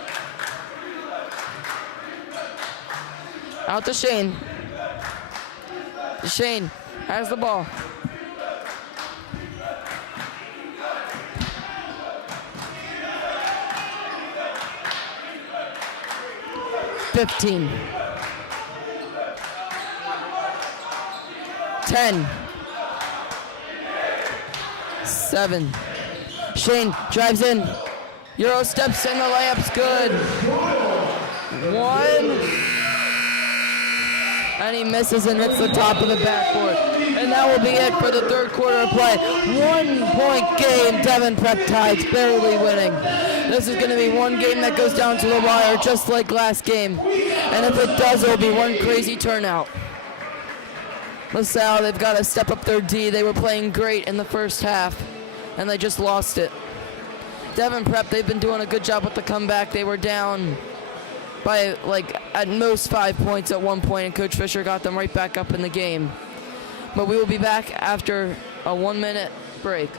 Out to Shane. Shane has the ball. 10. 7. Shane drives in. Euro steps in, the layup's good. 1. And he misses and hits the top of the backboard. And that will be it for the third quarter of play. 1-point game, Devon Prep Tides barely winning. This is going to be one game that goes down to the wire, just like last game. And if it does, it will be one crazy turnout. LaSalle, they've got to step up their D. They were playing great in the first half, and they just lost it. Devon Prep, they've been doing a good job with the comeback. They were down by at most 5 points at one point, and Coach Fisher got them right back up in the game. But we will be back after a 1-minute break.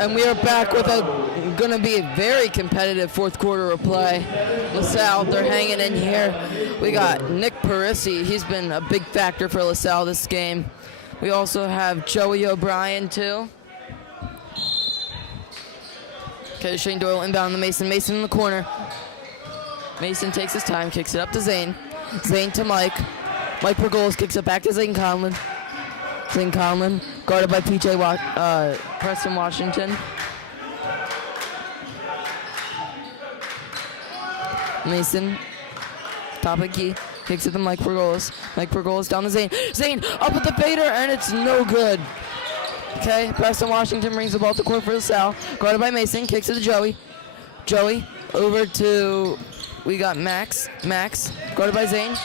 And we are back with going to be a very competitive fourth quarter of play. LaSalle, they're hanging in here. We got Nick Parisi. He's been a big factor for LaSalle this game. We also have Joey O'Brien, too. Okay, Shane Doyle inbound to Mason. Mason in the corner. Mason takes his time, kicks it up to Zane. Zane to Mike. Mike Pergolis kicks it back to Zane Conlon. Zane Conlon, guarded by Preston Washington. Mason, top of key, kicks it to Mike Pergolis. Mike Pergolis down to Zane. Zane up with the fader, and it's no good. Okay, Preston Washington brings the ball to court for LaSalle. Guarded by Mason, kicks it to Joey. Joey over to, we got Max. Max, guarded by Zane.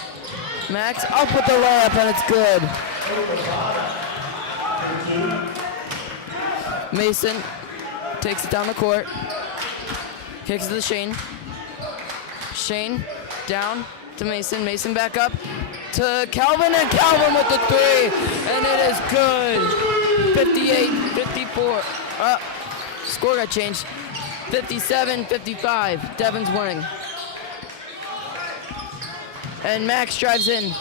Max up with the layup, and it's good. Mason takes it down the court. Kicks it to Shane. Shane down to Mason. Mason back up to Calvin, and Calvin with the three. And it is good. 58-54. Score got changed. 57-55. Devon's winning. And Max drives in.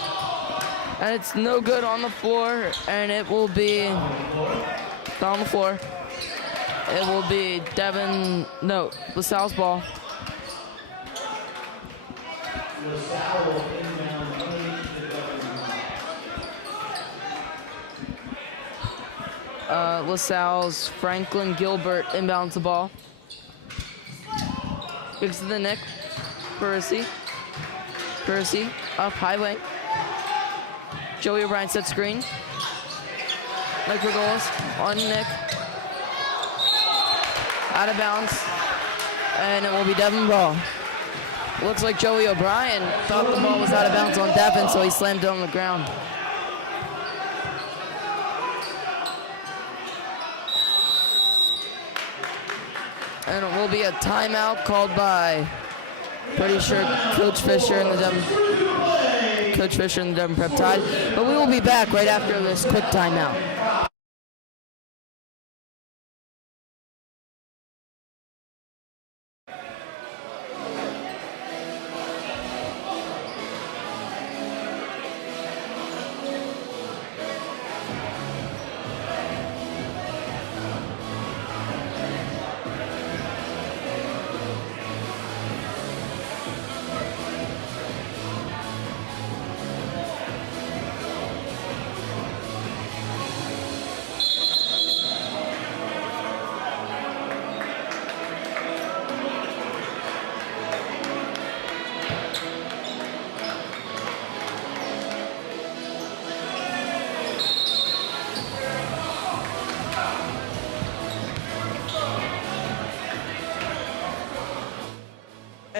And it's no good on the floor, and it will be on the floor. It will be LaSalle's ball. LaSalle's Franklin Gilbert inbounds the ball. Gives to the Nick. Parisi up high wing. Joey O'Brien set screen. Mike Pergolis on Nick. Out of bounds. And it will be Devon ball. Looks like Joey O'Brien thought the ball was out of bounds on Devon, so he slammed it on the ground. And it will be a timeout called by, pretty sure, Coach Fisher and the Devon Prep Tide. But we will be back right after this quick timeout.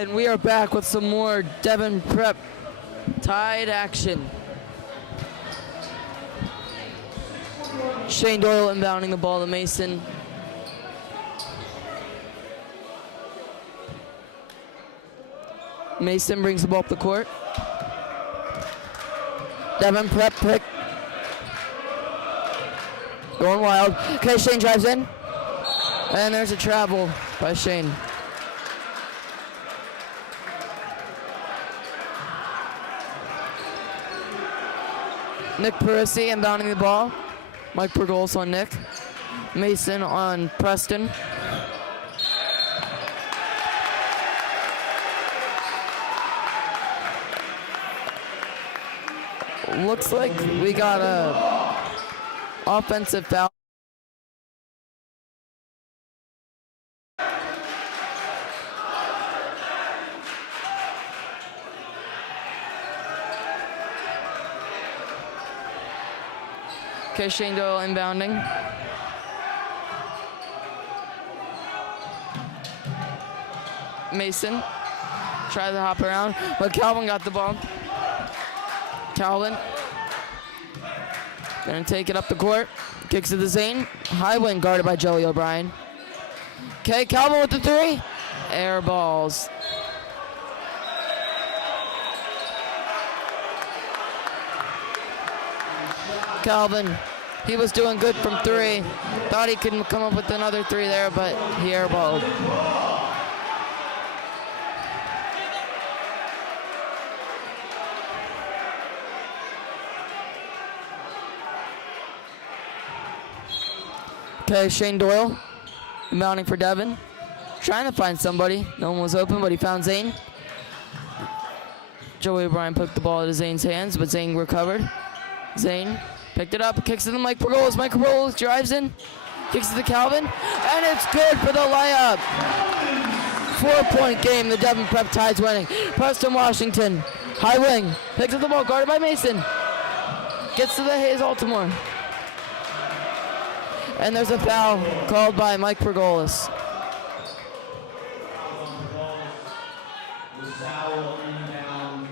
And we are back with some more Devon Prep tied action. Shane Doyle inbounding the ball to Mason. Mason brings the ball up the court. Devon Prep pick. Going wild. Okay, Shane drives in. And there's a travel by Shane. Nick Parisi inbounding the ball. Mike Pergolis on Nick. Mason on Preston. Looks like we got a offensive foul. Okay, Shane Doyle inbounding. Mason tries to hop around, but Calvin got the ball. Calvin gonna take it up the court. Kicks to the Zane. High wing guarded by Joey O'Brien. Okay, Calvin with the three. Air balls. Calvin, he was doing good from three. Thought he could come up with another three there, but he airballed. Okay, Shane Doyle, inbounding for Devon. Trying to find somebody. No one was open, but he found Zane. Joey O'Brien put the ball into Zane's hands, but Zane recovered. Zane picked it up, kicks it to Mike Pergolis. Mike Pergolis drives in, kicks it to Calvin, and it's good for the layup. 4-point game, the Devon Prep Tide's winning. Preston Washington, high wing, picks up the ball, guarded by Mason. Gets to the Hayes Altimore. And there's a foul called by Mike Pergolis. Lasalle inbound.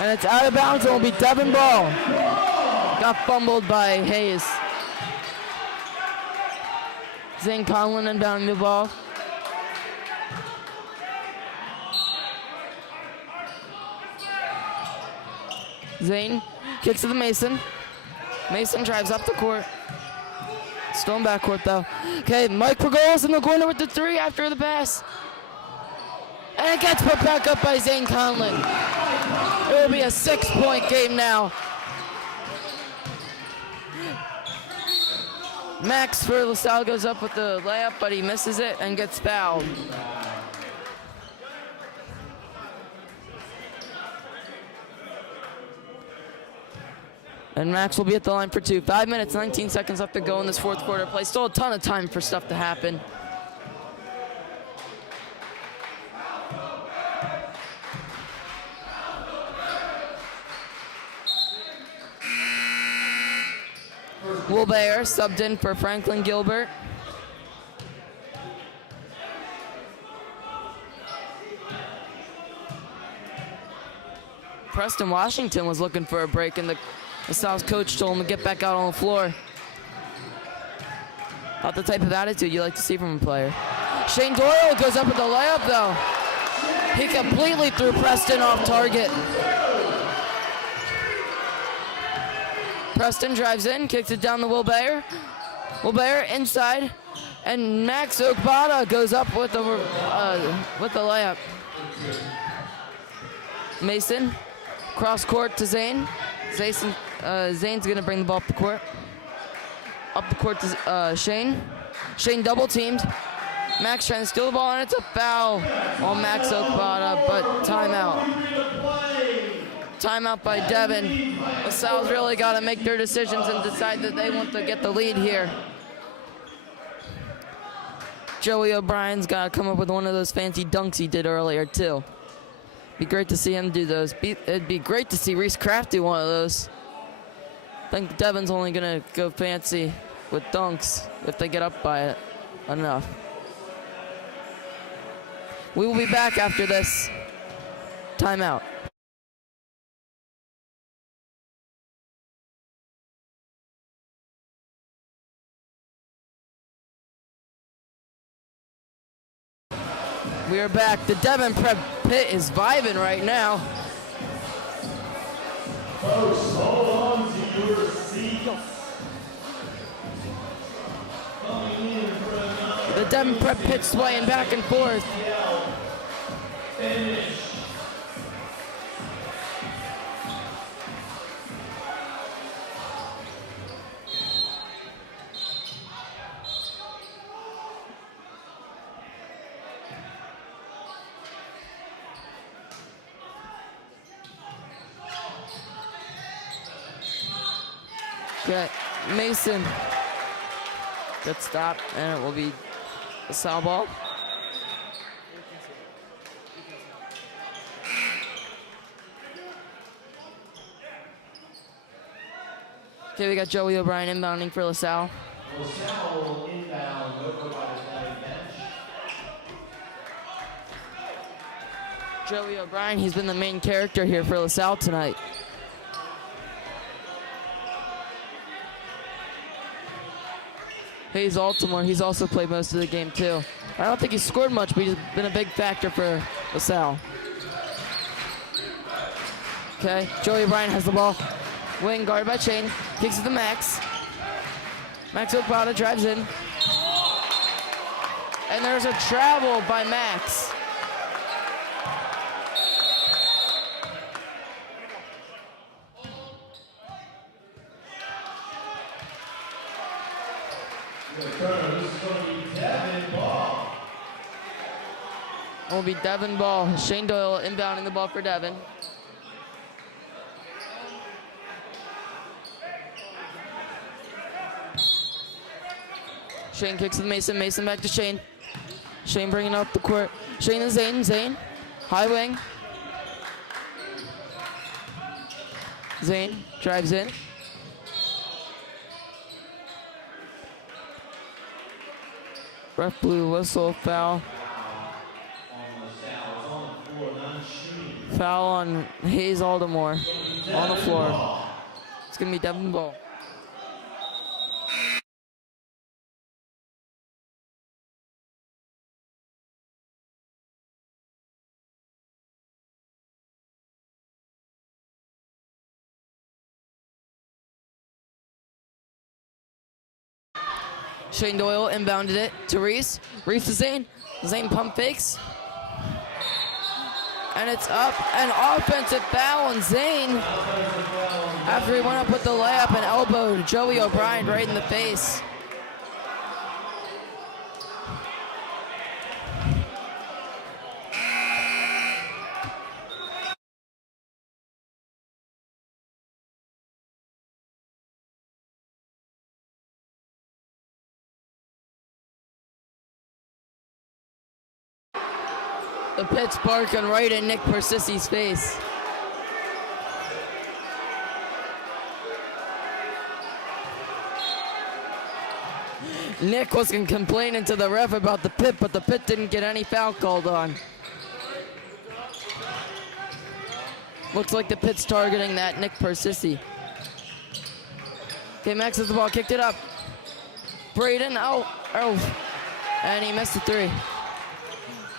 And it's out of bounds, and will be Devon ball. Got fumbled by Hayes. Zane Conlon inbounding the ball. Zane kicks to the Mason. Mason drives up the court. Still in backcourt though. Okay, Mike Pergolis in the corner with the three after the pass. And it gets put back up by Zane Conlon. It will be a 6-point game now. Max for Lasalle goes up with the layup, but he misses it and gets fouled. And Max will be at the line for two. 5 minutes, 19 seconds left to go in this fourth quarter play. Still a ton of time for stuff to happen. Wilbeyer subbed in for Franklin Gilbert. Preston Washington was looking for a break, and the South coach told him to get back out on the floor. Not the type of attitude you like to see from a player. Shane Doyle goes up with the layup, though. He completely threw Preston off target. Preston drives in, kicks it down to Wilbeyer. Wilbeyer inside, and Max Okbada goes up with the layup. Mason, cross court to Zane. Zane's gonna bring the ball up the court. Up the court to Shane. Shane double teamed. Max trying to steal the ball, and it's a foul on Max Okbada, but timeout. Timeout by Devon. LaSalle's really got to make their decisions and decide that they want to get the lead here. Joey O'Brien's got to come up with one of those fancy dunks he did earlier, too. Be great to see him do those. It'd be great to see Reese Kraft do one of those. I think Devon's only gonna go fancy with dunks if they get up by it enough. We will be back after this timeout. We are back. The Devon Prep pit is vibing right now. Folks, hold on to your seats. Coming in for another The Devon Prep pit swaying back and forth. finish. Got Mason. Good stop, and it will be a foul ball. Okay, we got Joey O'Brien inbounding for Lasalle. Lasalle will inbound over by the Devon bench. Joey O'Brien, he's been the main character here for Lasalle tonight. Hayes Altimore, he's also played most of the game too. I don't think he scored much, but he's been a big factor for LaSalle. Okay, Joey O'Brien has the ball. Wing guarded by Shane, kicks it to Max. Max Okpada drives in. And there's a travel by Max. This is going to be Devon ball. It will be Devon ball. Shane Doyle inbounding the ball for Devon. Shane kicks with Mason. Mason back to Shane. Shane bringing up the court. Shane and Zane. Zane. High wing. Zane drives in. Ref blue whistle, foul. Foul on Hayes Altimore on the floor. It's gonna be Devon ball. Shane Doyle inbounded it to Reese. Reese to Zane. Zane pump fakes. And it's up. An offensive foul on Zane. After he went up with the layup and elbowed Joey O'Brien right in the face. The pit's barking right in Nick Persissy's face. Nick was complaining to the ref about the pit, but the pit didn't get any foul called on. Looks like the pit's targeting that Nick Persissy. Okay, Max has the ball, kicked it up. Braden out, and he missed the three.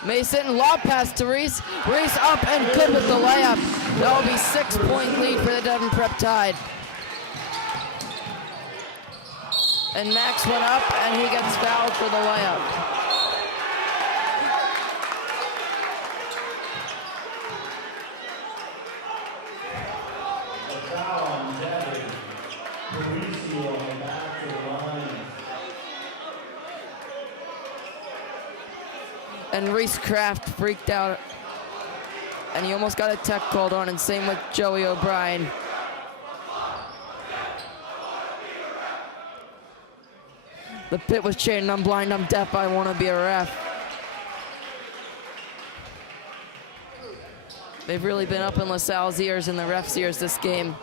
Mason, lob pass to Reese. Reese up and good with the layup. That will be 6-point lead for the Devon Prep Tide. And Max went up and he gets fouled for the layup. The foul on Devon. Parisi on the back of the line. And Reese Kraft freaked out. And he almost got a tech called on, and same with Joey O'Brien. The pit was chanting, "I'm blind, I'm deaf, I want to be a ref." They've really been up in LaSalle's ears and the refs' ears this game.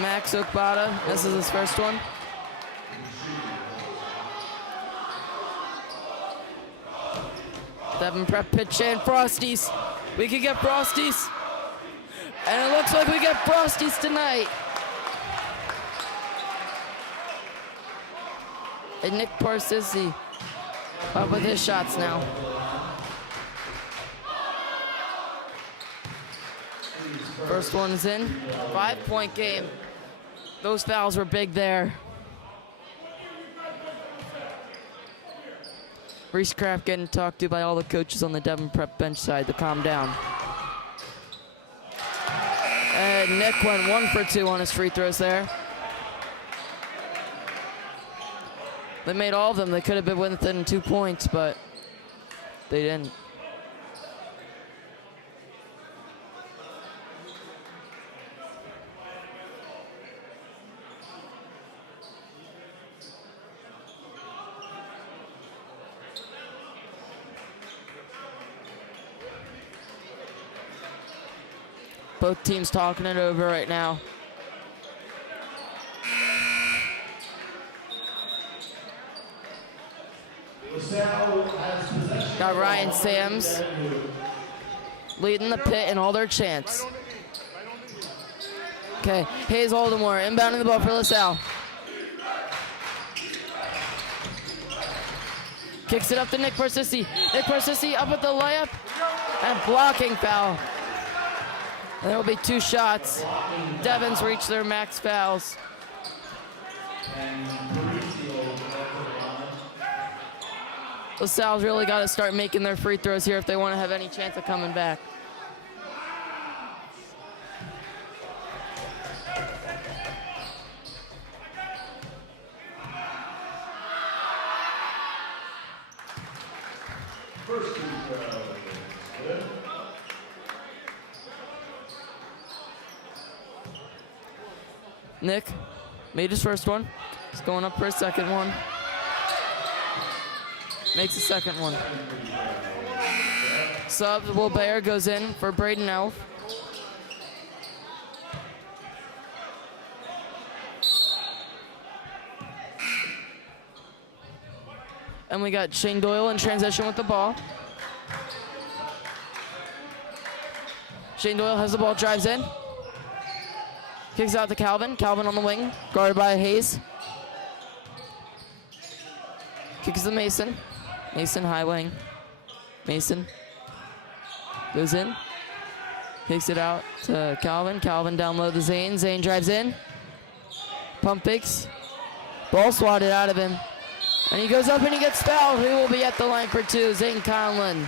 Max Okbada misses his first one. Devon Prep pitch in, Frosties. We could get Frosties. And it looks like we get Frosties tonight. And Nick Parsisi up with his shots now. First one's in. 5-point game. Those fouls were big there. Reese Kraft getting talked to by all the coaches on the Devon Prep bench side to calm down. And Nick went 1 for 2 on his free throws there. They made all of them. They could have been within 2 points, but they didn't. Both teams talking it over right now. Got Ryan Sams leading the pit and all their chants. Okay, Hayes Aldermore inbounding the ball for LaSalle. Kicks it up to Nick Parsisi. Nick Parsisi up with the layup and blocking foul. And there will be 2 shots. Devon's reached their max fouls. LaSalle's really got to start making their free throws here if they want to have any chance of coming back. Nick made his first one. He's going up for a second one. Makes the second one. Sub, Will Bayer goes in for Braden Elf. And we got Shane Doyle in transition with the ball. Shane Doyle has the ball, drives in. Kicks out to Calvin. Calvin on the wing, guarded by Hayes. Kicks to Mason. Mason high wing. Mason goes in. Kicks it out to Calvin. Calvin down low to Zane. Zane drives in. Pump fakes. Ball swatted out of him. And he goes up and he gets fouled. He will be at the line for 2. Zane Conlon.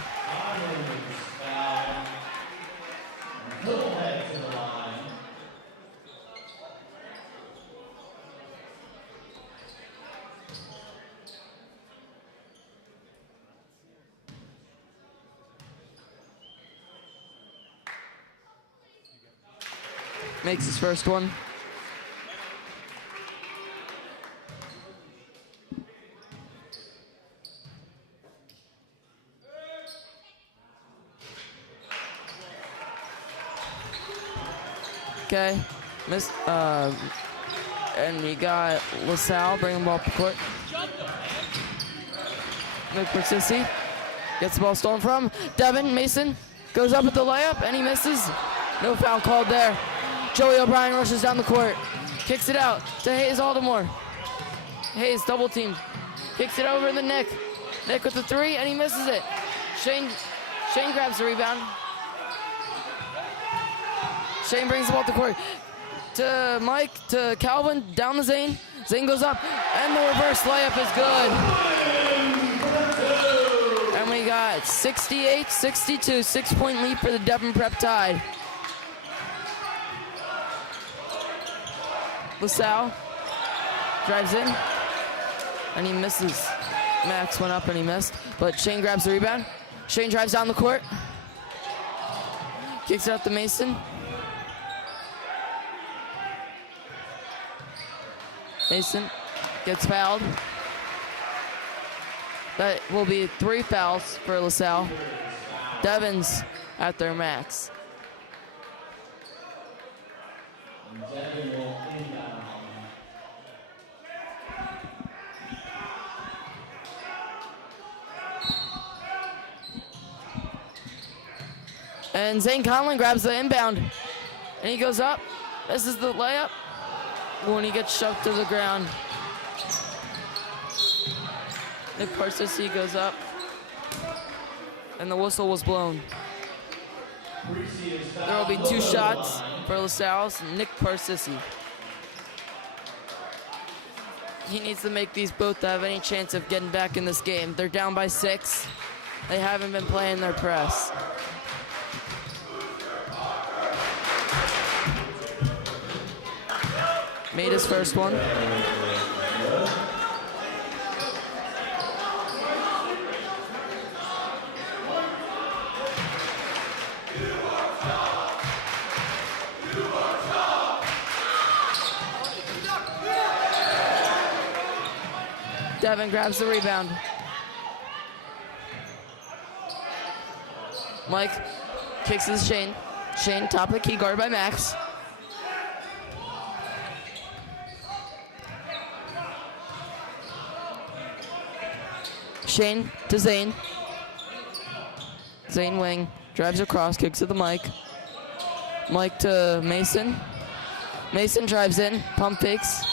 Makes his first one. Okay, and we got LaSalle bringing the ball up the court. Nick Parsisi gets the ball stolen from Devon. Mason goes up with the layup and he misses. No foul called there. Joey O'Brien rushes down the court, kicks it out to Hayes Aldermore. Hayes double teamed, kicks it over to Nick. Nick with the 3 and he misses it. Shane grabs the rebound. Shane brings the ball to the court to Mike, to Calvin, down to Zane. Zane goes up and the reverse layup is good. And we got 68-62, 6-point lead for the Devon Prep Tide. LaSalle drives in, and he misses. Max went up and he missed, but Shane grabs the rebound. Shane drives down the court, kicks it out to Mason. Mason gets fouled. That will be 3 fouls for LaSalle. Devon's at their max. And Zane Conlon grabs the inbound. And he goes up. This is the layup. When he gets shoved to the ground. Nick Parsisi goes up. And the whistle was blown. There will be 2 shots for LaSalle's Nick Parsisi. He needs to make these both to have any chance of getting back in this game. They're down by 6. They haven't been playing their press. Made his first one. Devon grabs the rebound. Mike kicks to Shane. Shane, top of the key, guarded by Max. Shane to Zane. Zane wing, drives across, kicks to the Mike. Mike to Mason. Mason drives in, pump fakes.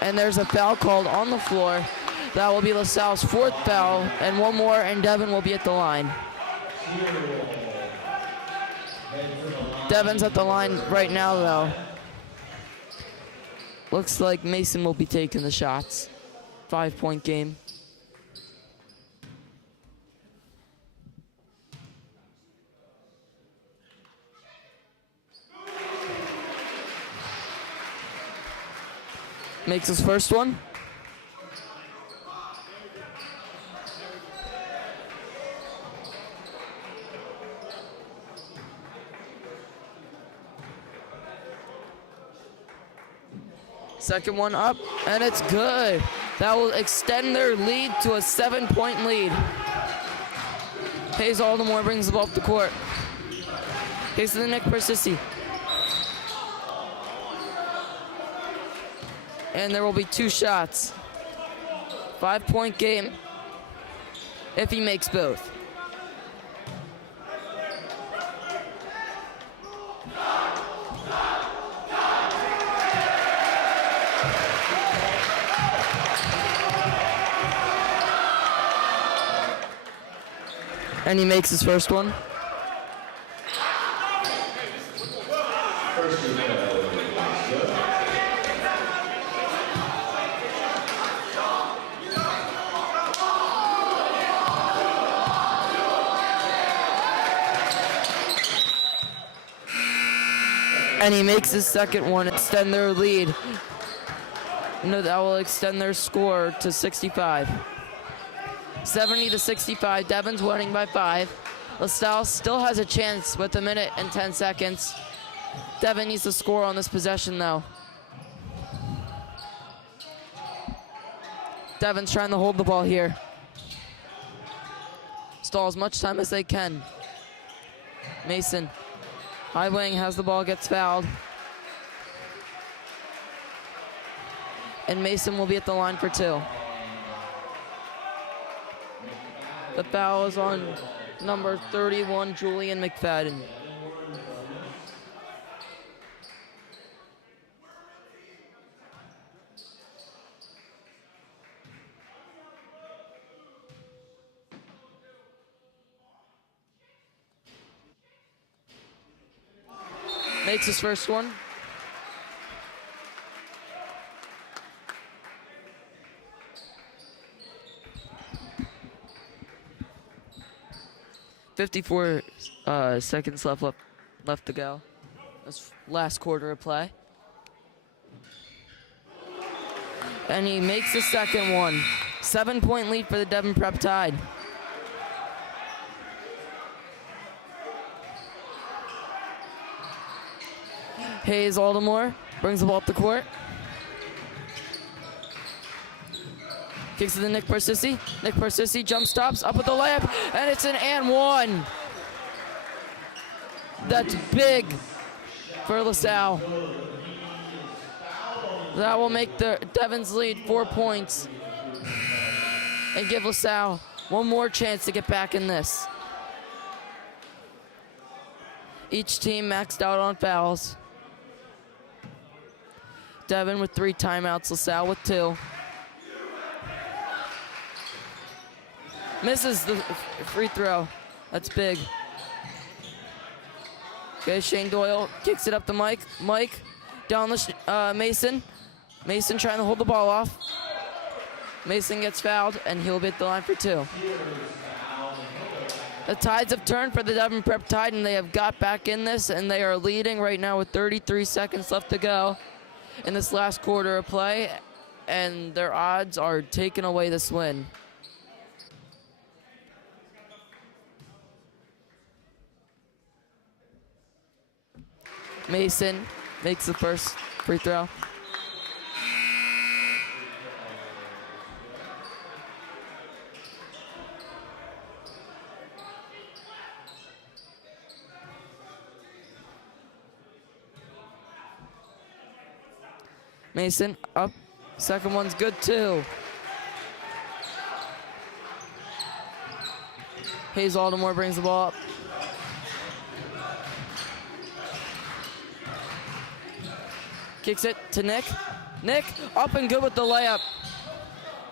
And there's a foul called on the floor. That will be LaSalle's 4th foul, and 1 more, and Devon will be at the line. Devon's at the line right now, though. Looks like Mason will be taking the shots. 5-point game. Makes his first one. Second one up, and it's good. That will extend their lead to a 7-point lead. Hayes Aldermore brings the ball up the court. Hayes to the Nick Persissi. And there will be 2 shots. 5-point game if he makes both. And he makes his first one. And he makes his second one, extend their lead. No, that will extend their score to 65. 70-65, Devon's winning by 5. LaSalle still has a chance with 1 minute and 10 seconds. Devon needs to score on this possession, though. Devon's trying to hold the ball here. Stall as much time as they can. Mason. High wing has the ball, gets fouled. And Mason will be at the line for 2. The foul is on number 31, Julian McFadden. Makes his first one. "54 seconds left to go. That's last quarter of play. And he makes the second one. 7-point lead for the Devon Prep Tide. Hayes Aldermore brings the ball up the court. Kicks it to Nick Persissi. Nick Persissi jump stops, up with the layup, and it's an and one. That's big for LaSalle. That will make the Devon's lead 4 points and give LaSalle one more chance to get back in this. Each team maxed out on fouls. Devon with 3 timeouts, LaSalle with 2. Misses the free throw. That's big. Okay, Shane Doyle kicks it up to Mike. Mike down the Mason. Mason trying to hold the ball off. Mason gets fouled, and he'll be at the line for 2. The Tides have turned for the Devon Prep Tide, and they have got back in this, and they are leading right now with 33 seconds left to go in this last quarter of play, and their odds are taking away this win. Mason makes the first free throw. Mason up. Second one's good too. Hayes Aldermore brings the ball up. Kicks it to Nick. Nick up and good with the layup.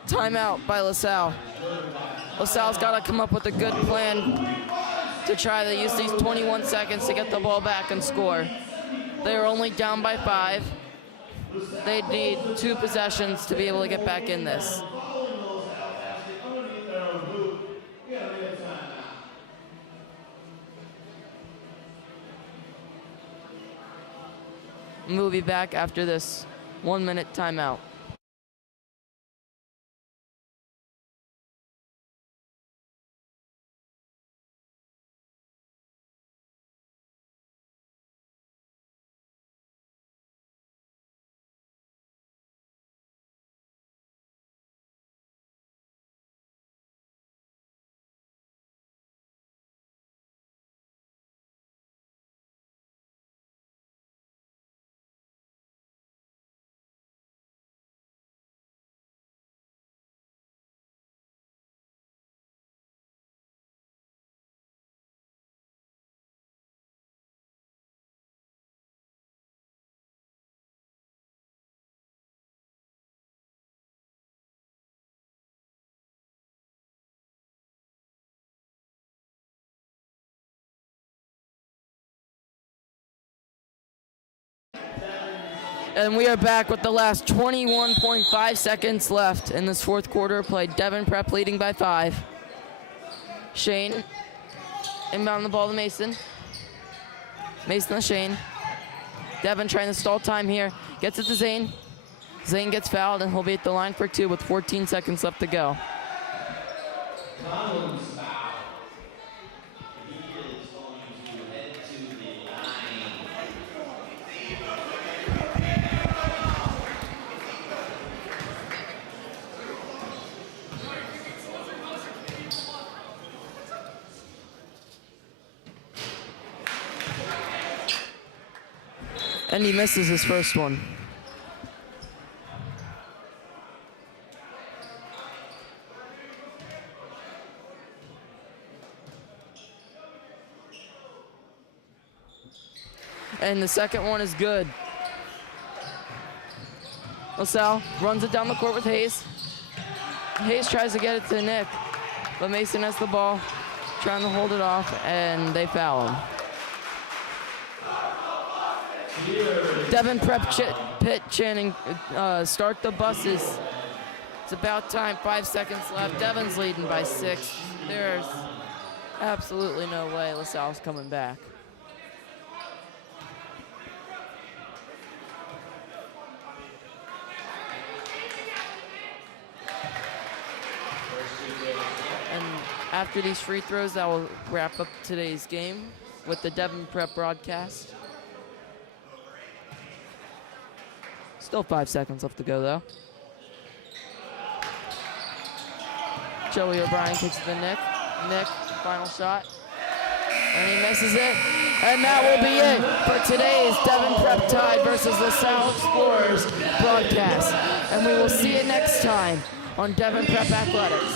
Timeout by LaSalle. LaSalle's got to come up with a good plan to try to use these 21 seconds to get the ball back and score. They are only down by 5. They need 2 possessions to be able to get back in this. We'll be back after this 1-minute timeout. And we are back with the last 21.5 seconds left in this fourth quarter of play. Devon Prep leading by 5. Shane inbound the ball to Mason. Mason to Shane. Devon trying to stall time here. Gets it to Zane. Zane gets fouled, and he'll be at the line for 2 with 14 seconds left to go. And he misses his first one. And the second one is good. LaSalle runs it down the court with Hayes. Hayes tries to get it to Nick, but Mason has the ball, trying to hold it off, and they foul him. Devon Prep Pitt chanting, start the buses. It's about time, 5 seconds left. Devon's leading by 6. There's absolutely no way LaSalle's coming back. And after these free throws, that will wrap up today's game with the Devon Prep broadcast. Still 5 seconds left to go, though. Joey O'Brien kicks it to Nick. Nick, final shot. And he misses it. And that will be it for today's Devon Prep Tide versus LaSalle Explorers broadcast. And we will see you next time on Devon Prep Athletics.